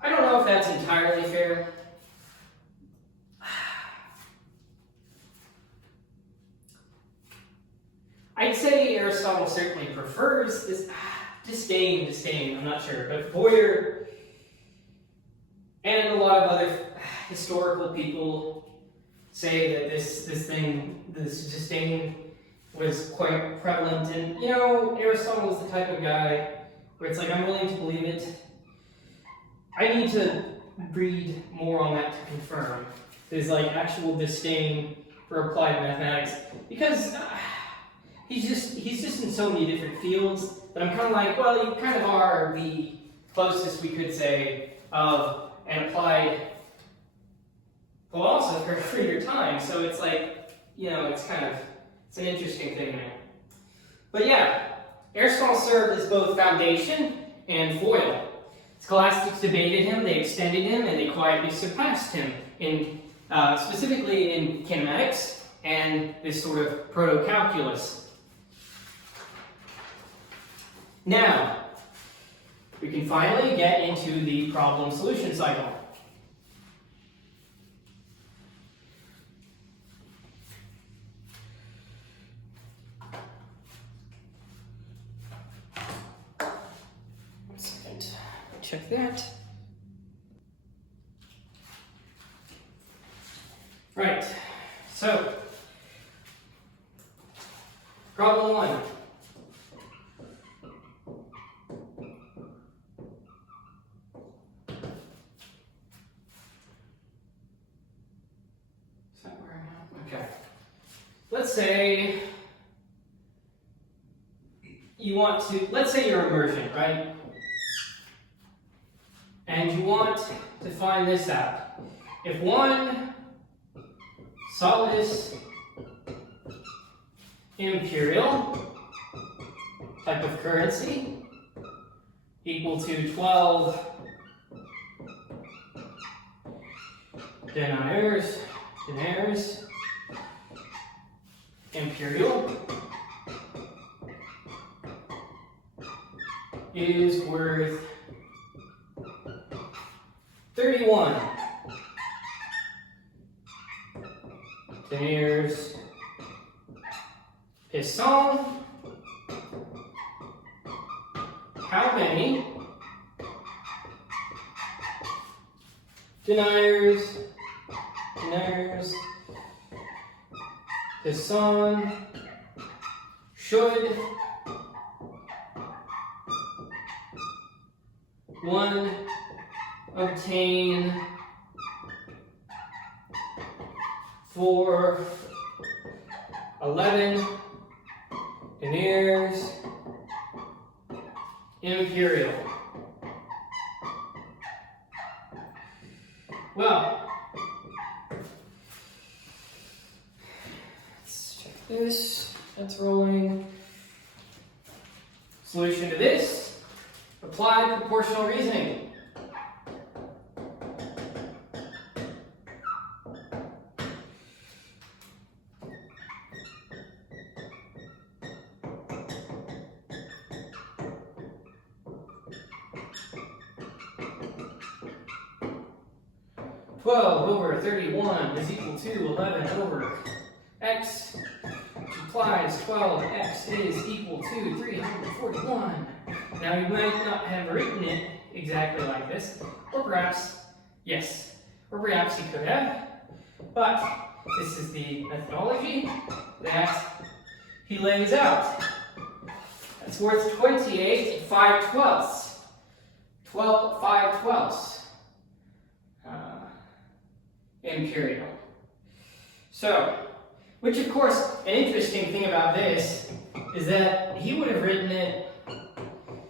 I don't know if that's entirely fair. I'd say Aristotle certainly prefers this disdain, I'm not sure, but Boyer and a lot of other historical people say that this disdain was quite prevalent, and you know, Aristotle was the type of guy where it's like, I'm willing to believe it. I need to read more on that to confirm his like actual disdain for applied mathematics, because he's just in so many different fields that I'm kind of like, well, you kind of are the closest we could say of an applied philosopher for your time. So it's like, you know, it's an interesting thing there. But yeah, Aristotle served as both foundation and foil. Scholastics debated him, they extended him, and they quietly surpassed him in specifically in kinematics and this sort of proto-calculus. Now, we can finally get into the problem solution cycle. One second, check that. Right, so, problem 1. Let's say you want to, let's say you're immersion, right? And you want to find this out. If one solidus imperial type of currency equal to 12 deniers imperial is worth 31 deniers piston. How many deniers piston should one obtain for 11 deniers imperial? Well, let's check this. That's rolling. Solution to this: apply proportional reasoning. Over 31 is equal to 11 over x, which implies 12x is equal to 341. Now you might not have written it exactly like this, or perhaps, yes, or perhaps you could have, but this is the methodology that he lays out. That's worth 28 5/12. 12 5/12. Imperial. So, which of course, an interesting thing about this is that he would have written it,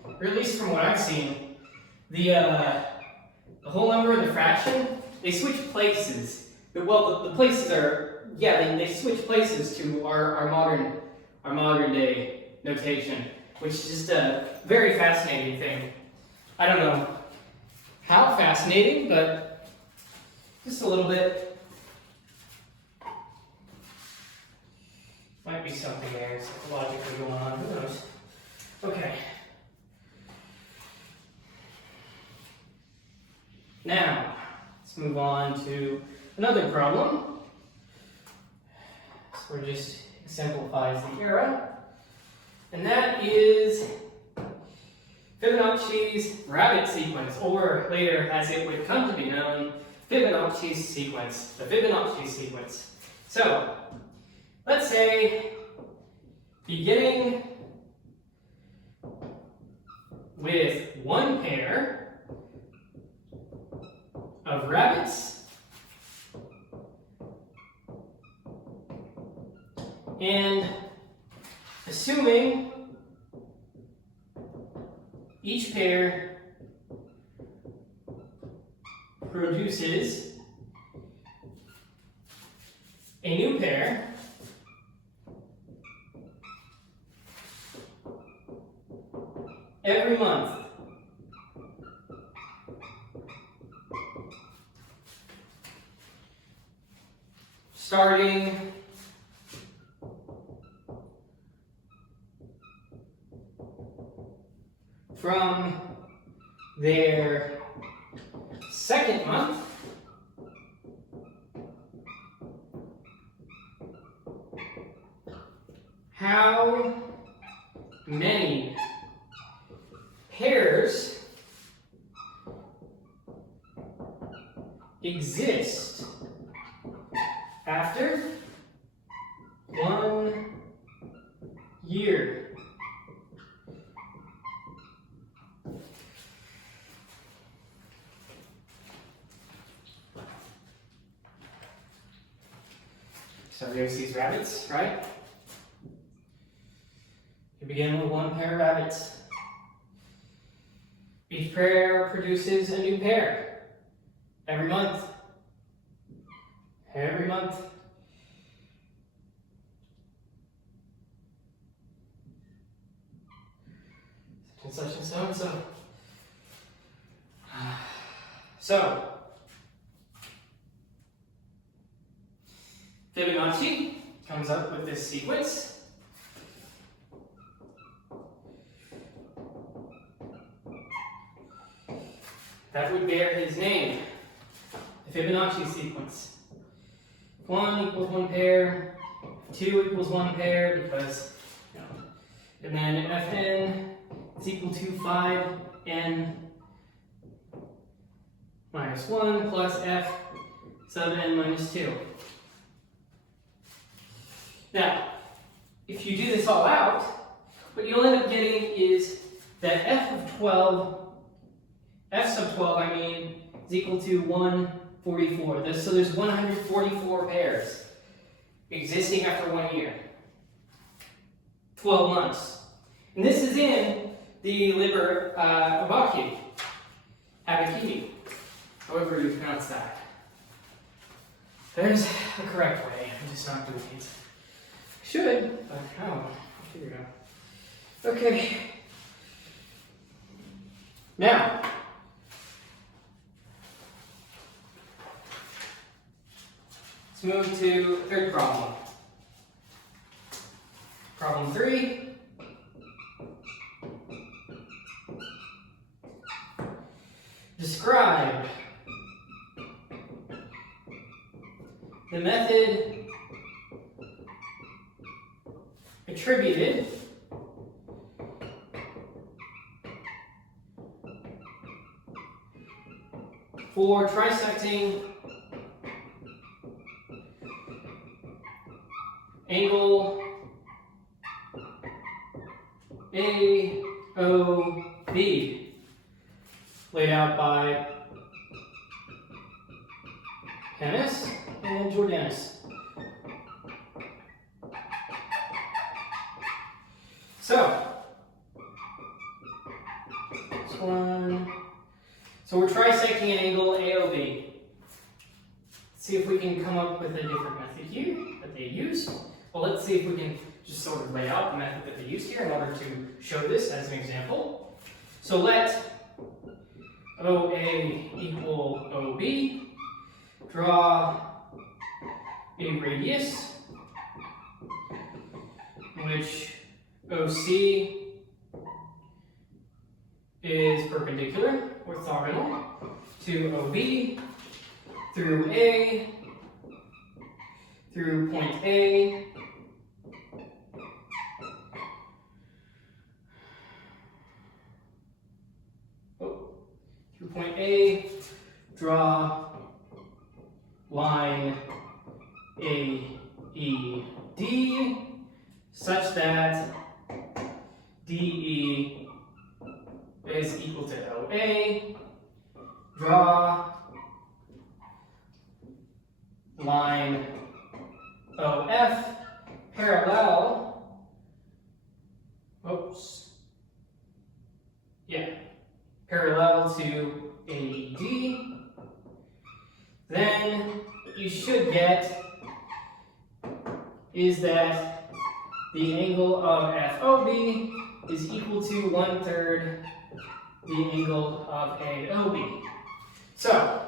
or at least from what I've seen, the whole number and the fraction, they switch places. Well, the places are, yeah, they switch places to our modern day notation, which is just a very fascinating thing. I don't know how fascinating, but just a little bit. Might be something there, psychologically going on, who knows? Okay. Now, let's move on to another problem. So it just exemplifies the era. And that is Fibonacci's rabbit sequence, or later, as it would come to be known, Fibonacci's sequence, the Fibonacci sequence. So, let's say, beginning with one pair of rabbits and assuming each pair produces a new pair every month. Starting from their second month, how many pairs exist after 1 year? So there's these rabbits, right? You begin with one pair of rabbits. Each pair produces a new pair every month. Every month. Such and so and so. So, Fibonacci comes up with this sequence. That would bear his name, the Fibonacci sequence. 1 equals 1 pair, 2 equals 1 pair, because, and then Fn is equal to 5n minus 1 plus f sub n minus 2. Now, if you do this all out, what you'll end up getting is that f sub 12, is equal to 144. So there's 144 pairs existing after 1 year. 12 months. And this is in the Liber Abaci, however you pronounce that. There's the correct way, I'm just not doing it. Should, but how? I'll figure it out. Okay. Now, let's move to third problem. Problem 3. Describe the method attributed for trisecting angle AOB, laid out by Campanus and Jordanus. So, this one. So we're trisecting an angle AOB. Let's see if we can come up with a different method here that they used. Well, let's see if we can just sort of lay out the method that they used here in order to show this as an example. So let OA equal OB. Draw a radius in which OC is perpendicular, orthogonal, to OB through A, through point A, point A, draw line AED such that DE is equal to OA. Draw line OF parallel, parallel to AED. Then what you should get is that the angle of FOB is equal to 1/3 the angle of AOB. So,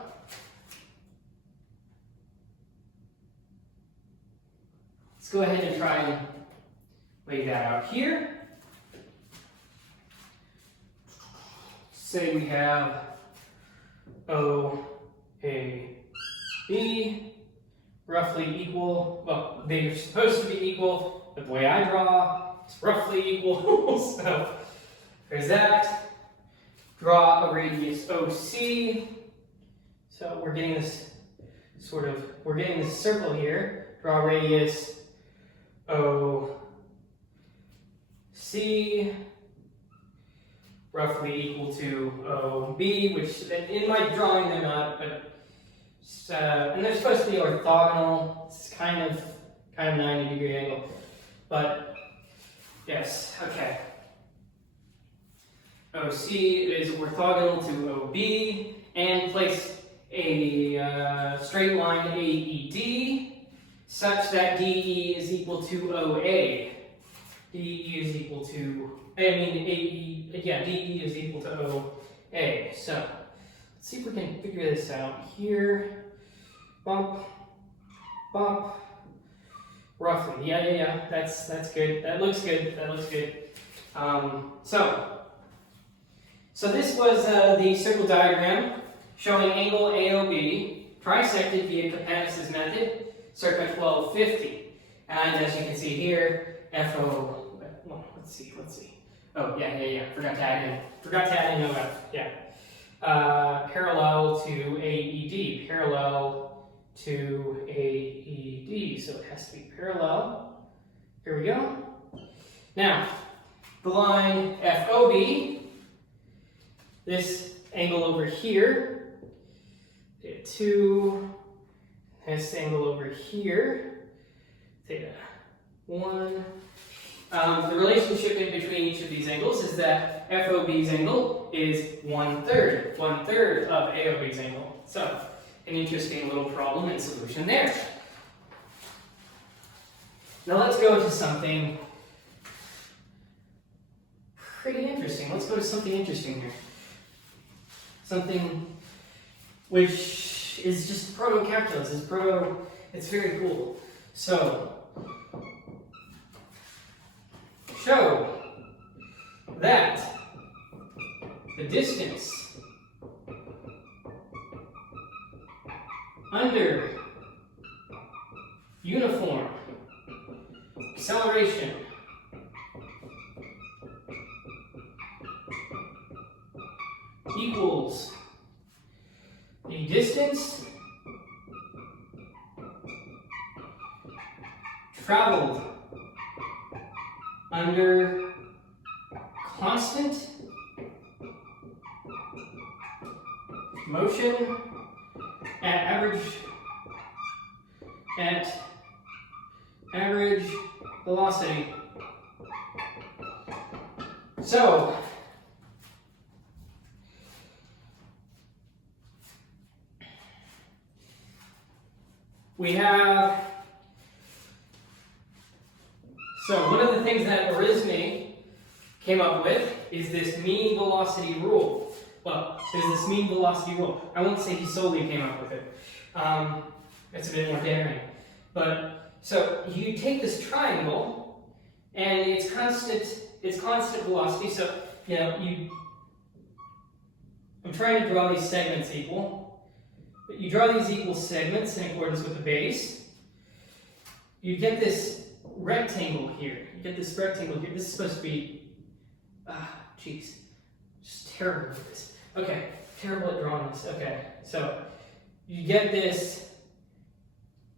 let's go ahead and try and lay that out here. Say we have OAB roughly equal, well, they're supposed to be equal, but the way I draw, it's roughly equal. So there's that. Draw a radius OC. So we're getting this we're getting this circle here. Draw a radius OC roughly equal to OB, which in my drawing they're not, but and they're supposed to be orthogonal. It's kind of 90-degree angle, but yes, okay. OC is orthogonal to OB, and place a straight line AED such that DE is equal to OA. DE is equal to, DE is equal to OA. So let's see if we can figure this out here. Bump, bump, roughly. Yeah. That's good. That looks good. So this was the circle diagram showing angle AOB trisected via Campanus' method, circa 1250. And as you can see here, let's see. Oh, yeah. Forgot to add in OF. Yeah. Parallel to AED. So it has to be parallel. Here we go. This angle over here, this angle over here, theta 1. The relationship in between each of these angles is that FOB's angle is 1/3 of AOB's angle. So, an interesting little problem and solution there. Now let's go to something pretty interesting. Let's go to something interesting here. Something which is just proto-calculus. It's very cool. So, show that the distance under uniform acceleration equals the distance traveled under constant motion at average velocity. So we have, one of the things that Oresme came up with is this mean velocity rule. Well, there's this mean velocity rule. I won't say he solely came up with it. It's a bit more daring. But, so you take this triangle, and it's constant velocity, so, I'm trying to draw these segments equal. But you draw these equal segments in accordance with the base. You get this rectangle here. This is supposed to be, just terrible with this. Okay, terrible at drawing this. Okay, so you get this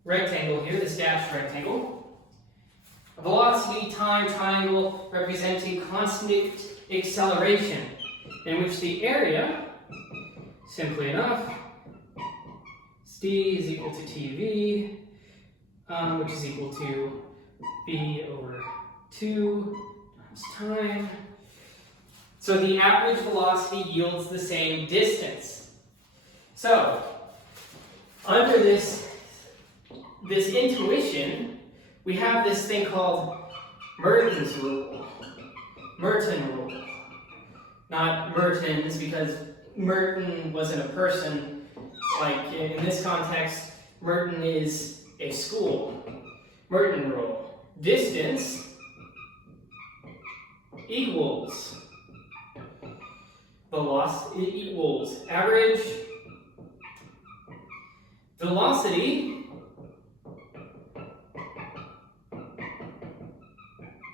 rectangle here, this dashed rectangle. A velocity time triangle representing constant acceleration, in which the area, simply enough, d is equal to tv, which is equal to v over 2 times time. So the average velocity yields the same distance. So, under this intuition, we have this thing called Merton's rule. Merton rule. Not Mertens, because Merton wasn't a person. Like in this context, Merton is a school. Merton rule. Distance equals velocity equals average velocity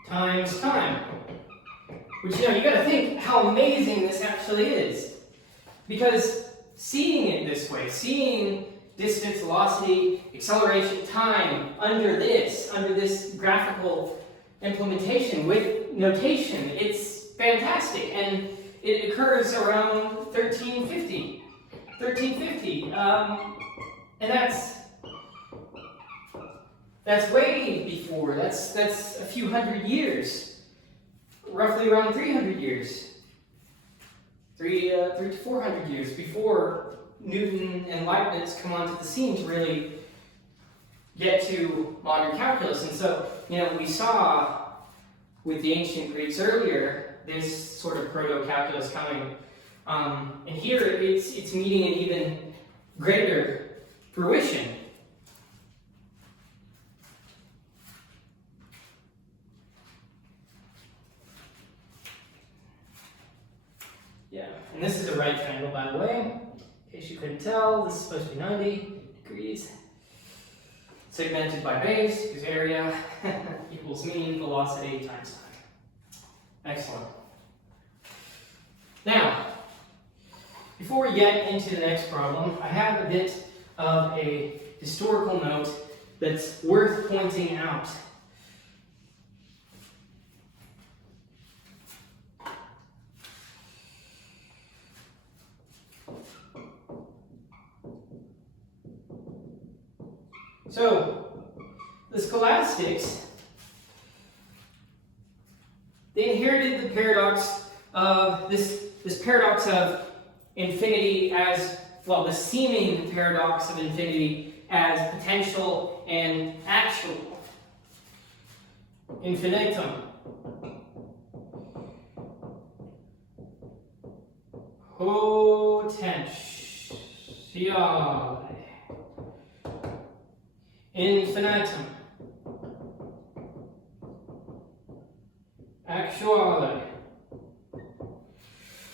times time. Which, you gotta think how amazing this actually is. Because seeing it this way, seeing distance, velocity, acceleration, time under this graphical implementation with notation, it's fantastic. And it occurs around 1350. And that's way before, that's a few hundred years, roughly around 300 years. 300 to 400 years before Newton and Leibniz come onto the scene to really get to modern calculus. And so, we saw with the ancient Greeks earlier, this sort of proto-calculus coming. And here it's meeting an even greater fruition. Yeah, and this is a right triangle, by the way. In case you couldn't tell, this is supposed to be 90 degrees. Segmented by base, because area equals mean velocity times time. Excellent. Now, before we get into the next problem, I have a bit of a historical note that's worth pointing out. So, the Scholastics, they inherited the paradox of this paradox of infinity as, well, the seeming paradox of infinity as potential and actual. Infinitum. Potentiale. Infinitum. Actuale.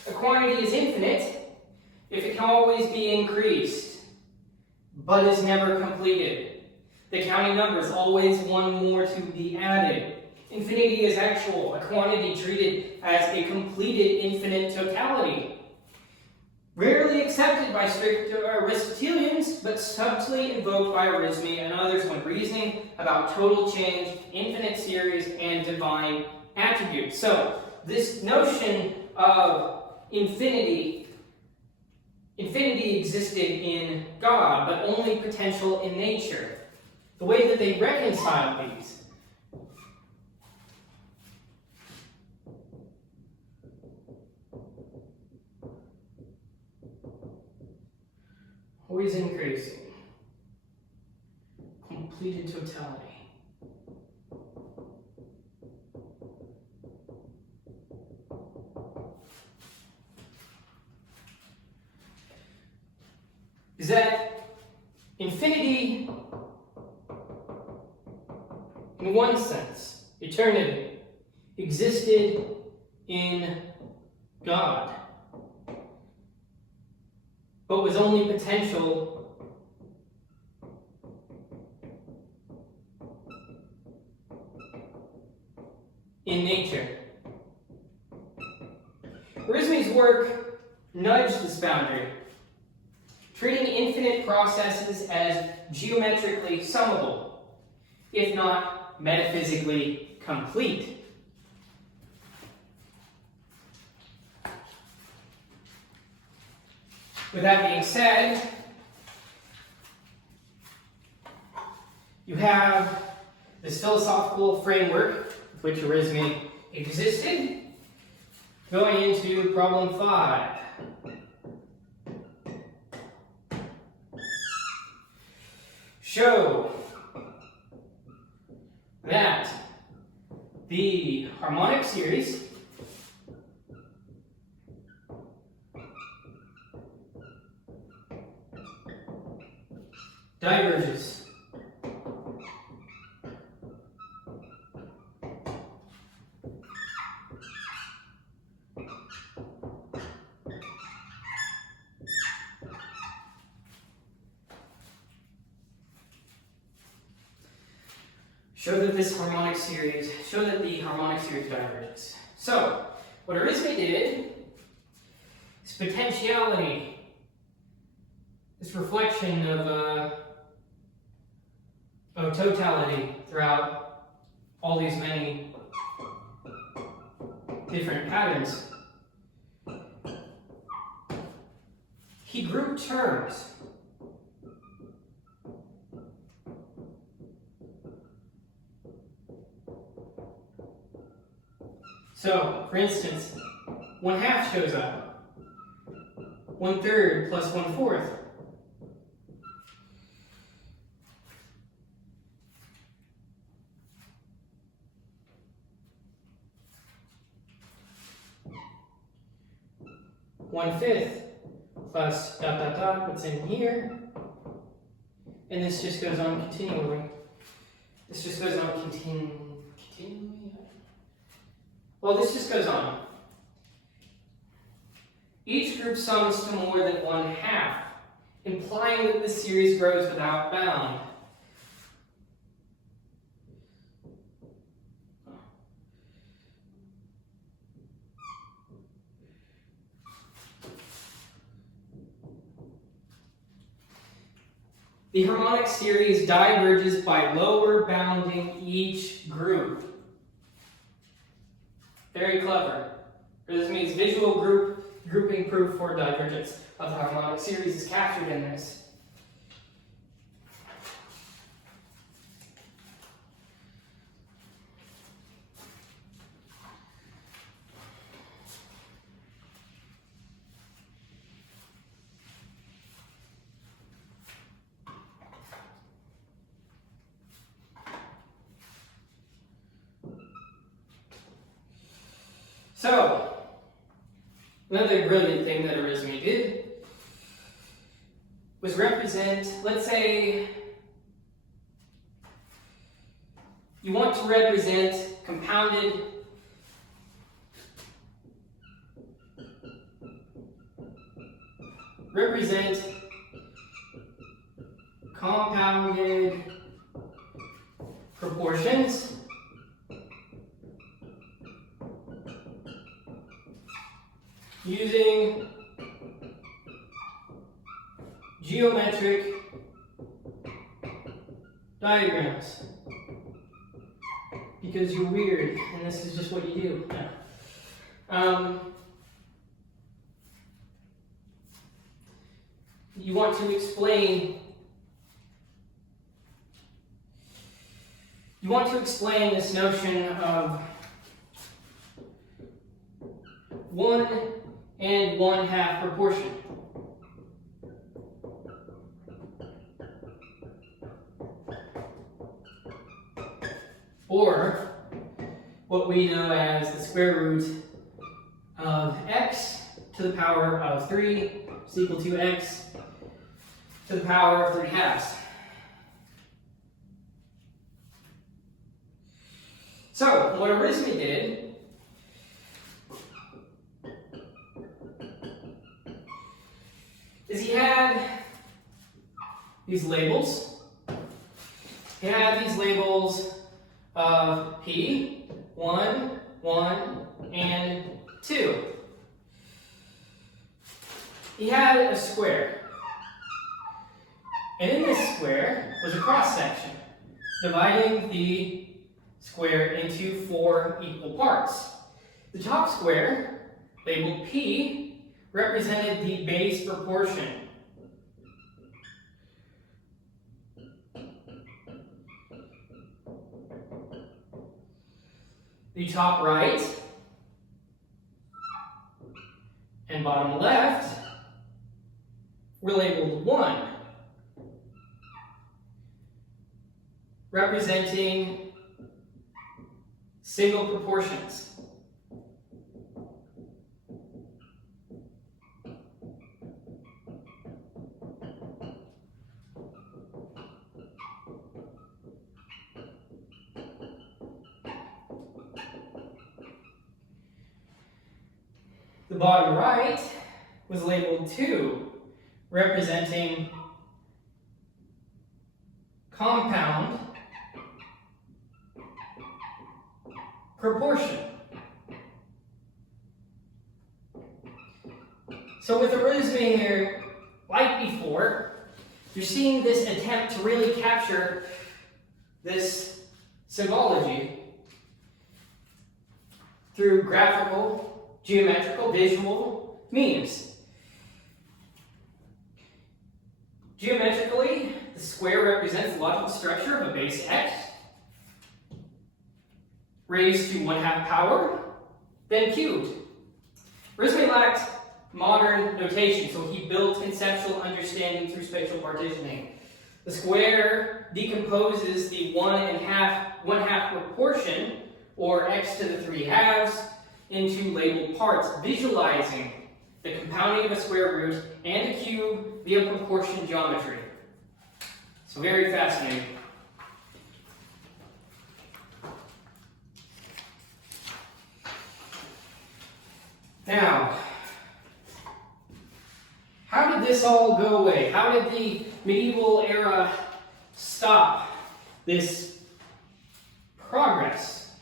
A quantity is infinite if it can always be increased, but is never completed. The counting number is always one more to be added. Infinity is actual, a quantity treated as a completed infinite totality. Rarely accepted by strict Aristotelians, but subtly invoked by Oresme and others when reasoning about total change, infinite series, and divine attributes. So, this notion of infinity existed in God, but only potential in nature. The way that they reconcile these. Always increasing. Completed totality. Is that infinity, in one sense, eternity, existed in God, but was only potential in nature. Oresme's work nudge this boundary, treating infinite processes as geometrically summable, if not metaphysically complete. With that being said, you have this philosophical framework with which Oresme existed. Going into problem 5. Show that the harmonic series diverges. Show that the harmonic series diverges. So, what Oresme did is potentiality, this reflection of totality throughout all these many different patterns. He grouped terms. So, for instance, 1/2 shows up. 1/3 plus 1/4. One-fifth plus ... what's in here. And this just goes on continually. This just goes on continually. Well, this just goes on. Each group sums to more than 1/2, implying that the series grows without bound. The harmonic series diverges by lower bounding each group. Very clever. This means visual grouping proof for divergence of the harmonic series is captured in this. So, another brilliant thing that Oresme did was represent, let's say, you want to represent compounded compounded proportions using geometric diagrams. Because you're weird, and this is just what you do. Yeah. You want to explain this notion of 1 and 1/2 proportion. Or what we know as the square root of x to the power of 3 is equal to x to the power of 3/2. So, what Oresme did is he had these labels. He had these labels of P, 1, 1, and 2. he had a square. And in this square was a cross section, dividing the square into 4 equal parts. The top square, labeled P, represented the base proportion. The top right and bottom left were labeled 1, representing single proportions. The bottom right was labeled 2, representing compound proportion. So with Oresme here, like before, you're seeing this attempt to really capture this symbology through graphical, geometrical, visual means. Geometrically, the square represents the logical structure of a base x raised to 1/2 power, then cubed. Oresme lacked modern notation, so he built conceptual understanding through spatial partitioning. The square decomposes the 1/2 proportion, or x to the 3/2, into labeled parts, visualizing the compounding of a square root and a cube via proportion geometry. So very fascinating. Now, how did this all go away? How did the medieval era stop this progress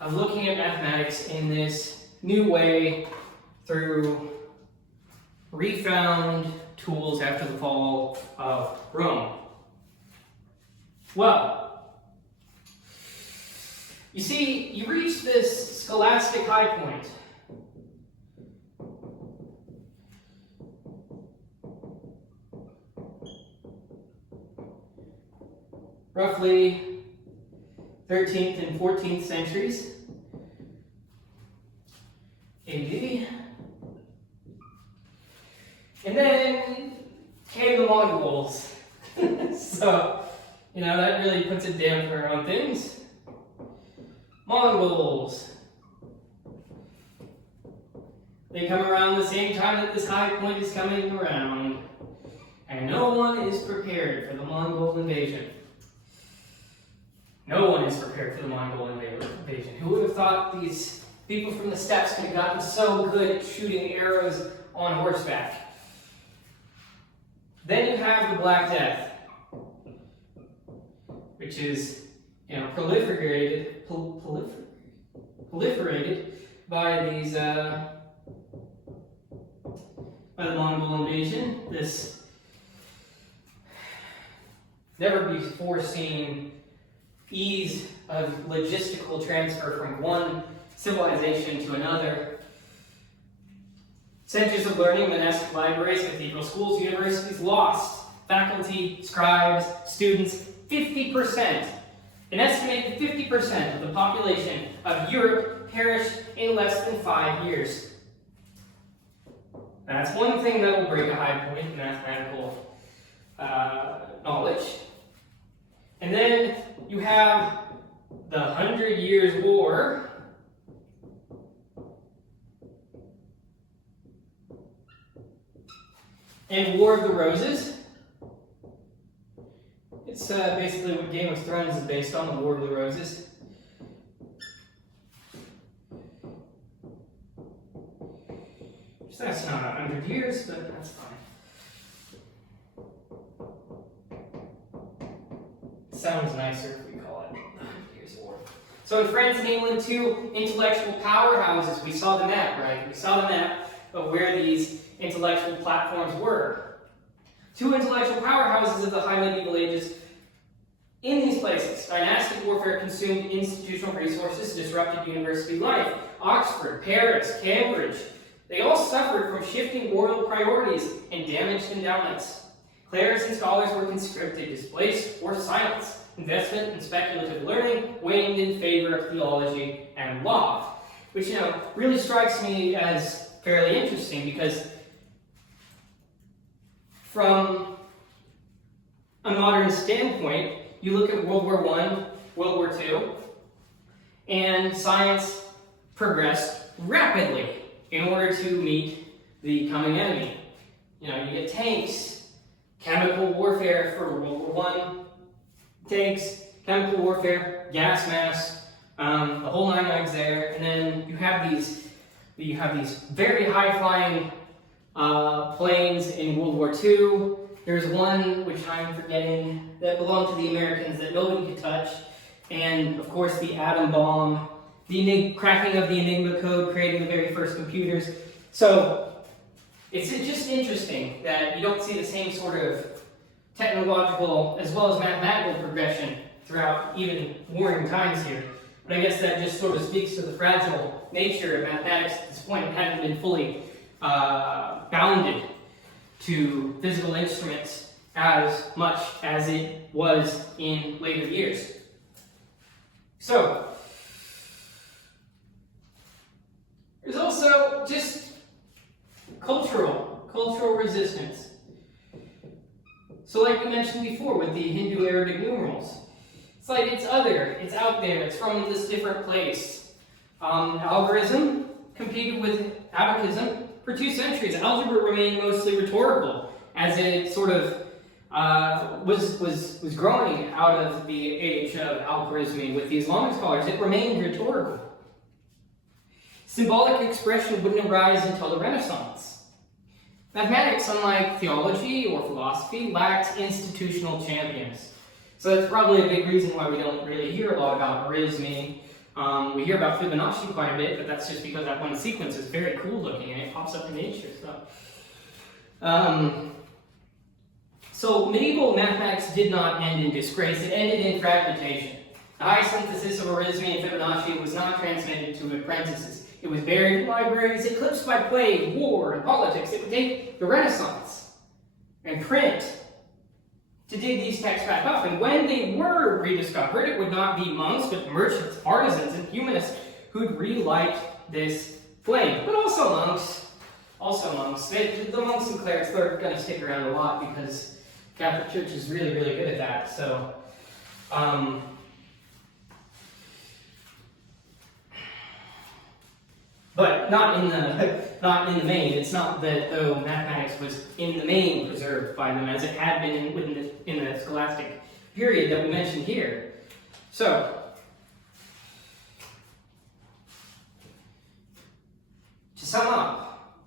of looking at mathematics in this new way through refound tools after the fall of Rome? Well, you see, you reach this scholastic high point. Roughly 13th and 14th centuries AD. And then came the Mongols. So, that really puts a damper on things. Mongols. They come around the same time that this high point is coming around. And no one is prepared for the Mongol invasion. No one is prepared for the Mongol invasion. Who would have thought these people from the steppes could have gotten so good at shooting arrows on horseback? Then you have the Black Death, which is proliferated by these by the Mongol invasion. This never before seen ease of logistical transfer from one civilization to another. Centuries of learning, monastic libraries, cathedral schools, universities lost faculty, scribes, students. 50%, an estimated 50% of the population of Europe perished in less than 5 years. That's one thing that will break a high point in mathematical knowledge. And then you have the 100 Years' War. And War of the Roses. It's basically what Game of Thrones is based on, the War of the Roses. So that's not 100 years, but that's fine. It sounds nicer if we call it 100 Years' War. So in France and England, two intellectual powerhouses. We saw the map, right? We saw the map. of where these intellectual platforms were. Two intellectual powerhouses of the high medieval ages. In these places, dynastic warfare consumed institutional resources, disrupted university life. Oxford, Paris, Cambridge, they all suffered from shifting royal priorities and damaged endowments. Clerics and scholars were conscripted, displaced, or silenced. Investment in speculative learning waned in favor of theology and law, which, really strikes me as fairly interesting because from a modern standpoint, you look at World War I, World War II, and science progressed rapidly in order to meet the coming enemy. You get tanks, chemical warfare for World War I, tanks, chemical warfare, gas mass, the whole nine yards there, and then you have these very high-flying planes in World War II. There's one, which I'm forgetting, that belonged to the Americans that nobody could touch, and of course the atom bomb, the cracking of the Enigma code, creating the very first computers. So it's just interesting that you don't see the same sort of technological as well as mathematical progression throughout even warring times here. But I guess that just sort of speaks to the fragile nature of mathematics at this point. It hadn't been fully bounded to physical instruments as much as it was in later years. So, there's also just cultural resistance. So like we mentioned before with the Hindu Arabic numerals, it's like it's other, it's out there, it's from this different place. Algorism competed with abacism for 2 centuries. Algebra remained mostly rhetorical as it sort of was growing out of the age of algorism with the Islamic scholars. It remained rhetorical. Symbolic expression wouldn't arise until the Renaissance. Mathematics, unlike theology or philosophy, lacked institutional champions. So that's probably a big reason why we don't really hear a lot about Oresme. We hear about Fibonacci quite a bit, but that's just because that one sequence is very cool looking and it pops up in nature. So medieval mathematics did not end in disgrace, it ended in fragmentation. The high synthesis of Oresme and Fibonacci was not transmitted to apprentices. It was buried in libraries, eclipsed by plague, war, and politics. It would take the Renaissance and print to dig these texts back up. And when they were rediscovered, it would not be monks, but merchants, artisans, and humanists who'd relight this flame. But also monks. The monks and clerics, they're going to stick around a lot because the Catholic Church is really, really good at that. So, but not in the main. It's not that though mathematics was in the main preserved by them as it had been in the Scholastic period that we mentioned here. So, to sum up,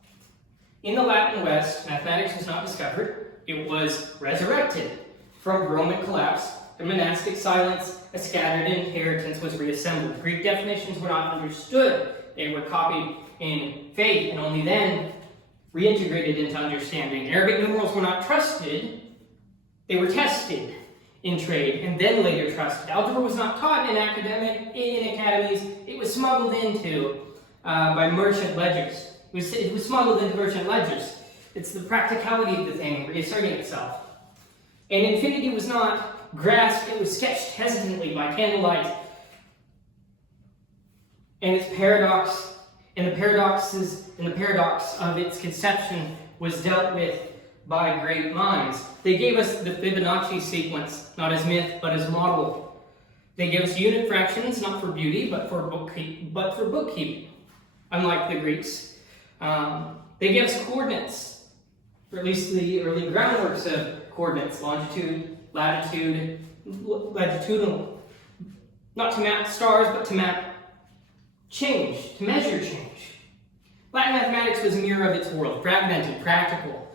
in the Latin West, mathematics was not discovered; it was resurrected from Roman collapse. The monastic silence, a scattered inheritance, was reassembled. Greek definitions were not understood. They were copied in faith and only then reintegrated into understanding. Arabic numerals were not trusted, they were tested in trade and then later trusted. Algebra was not taught in academies, it was smuggled into by merchant ledgers. It was smuggled into merchant ledgers. It's the practicality of the thing reasserting itself. And infinity was not grasped, it was sketched hesitantly by candlelight. And its paradox, and the paradox of its conception was dealt with by great minds. They gave us the Fibonacci sequence, not as myth, but as model. They gave us unit fractions, not for beauty, but for bookkeeping, unlike the Greeks. They gave us coordinates, or at least the early groundworks of coordinates, longitude, latitude, latitudinal. Not to map stars, but to map change, to measure change. Latin mathematics was a mirror of its world, fragmented, practical,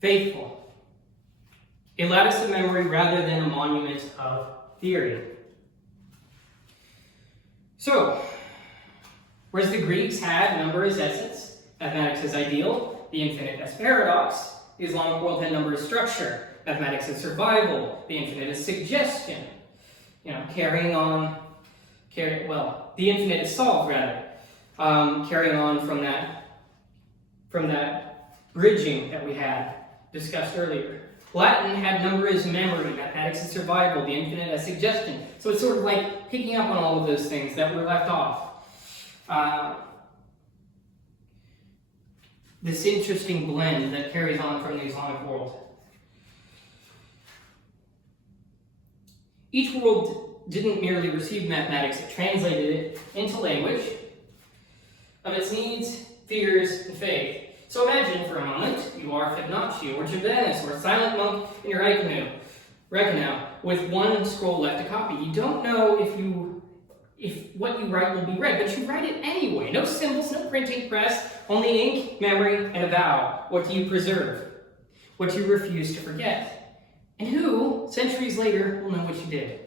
faithful. A lattice of memory rather than a monument of theory. So, Whereas the Greeks had number as essence, mathematics as ideal, the infinite as paradox, the Islamic world had number as structure, mathematics as survival, the infinite as suggestion. You know, the infinite is solved, rather. Carrying on from that bridging that we had discussed earlier. Latin had number as memory, mathematics as survival, the infinite as suggestion. So it's sort of like picking up on all of those things that were left off. This interesting blend that carries on from the Islamic world. Each world didn't merely receive mathematics, it translated it into language of its needs, fears, and faith. So imagine for a moment you are Fibonacci or Jordanus or a silent monk in your reckoner with one scroll left to copy. You don't know if what you write will be read, but you write it anyway. No symbols, no printing press, only ink, memory, and a vow. What do you preserve? What do you refuse to forget? And who, centuries later, will know what you did?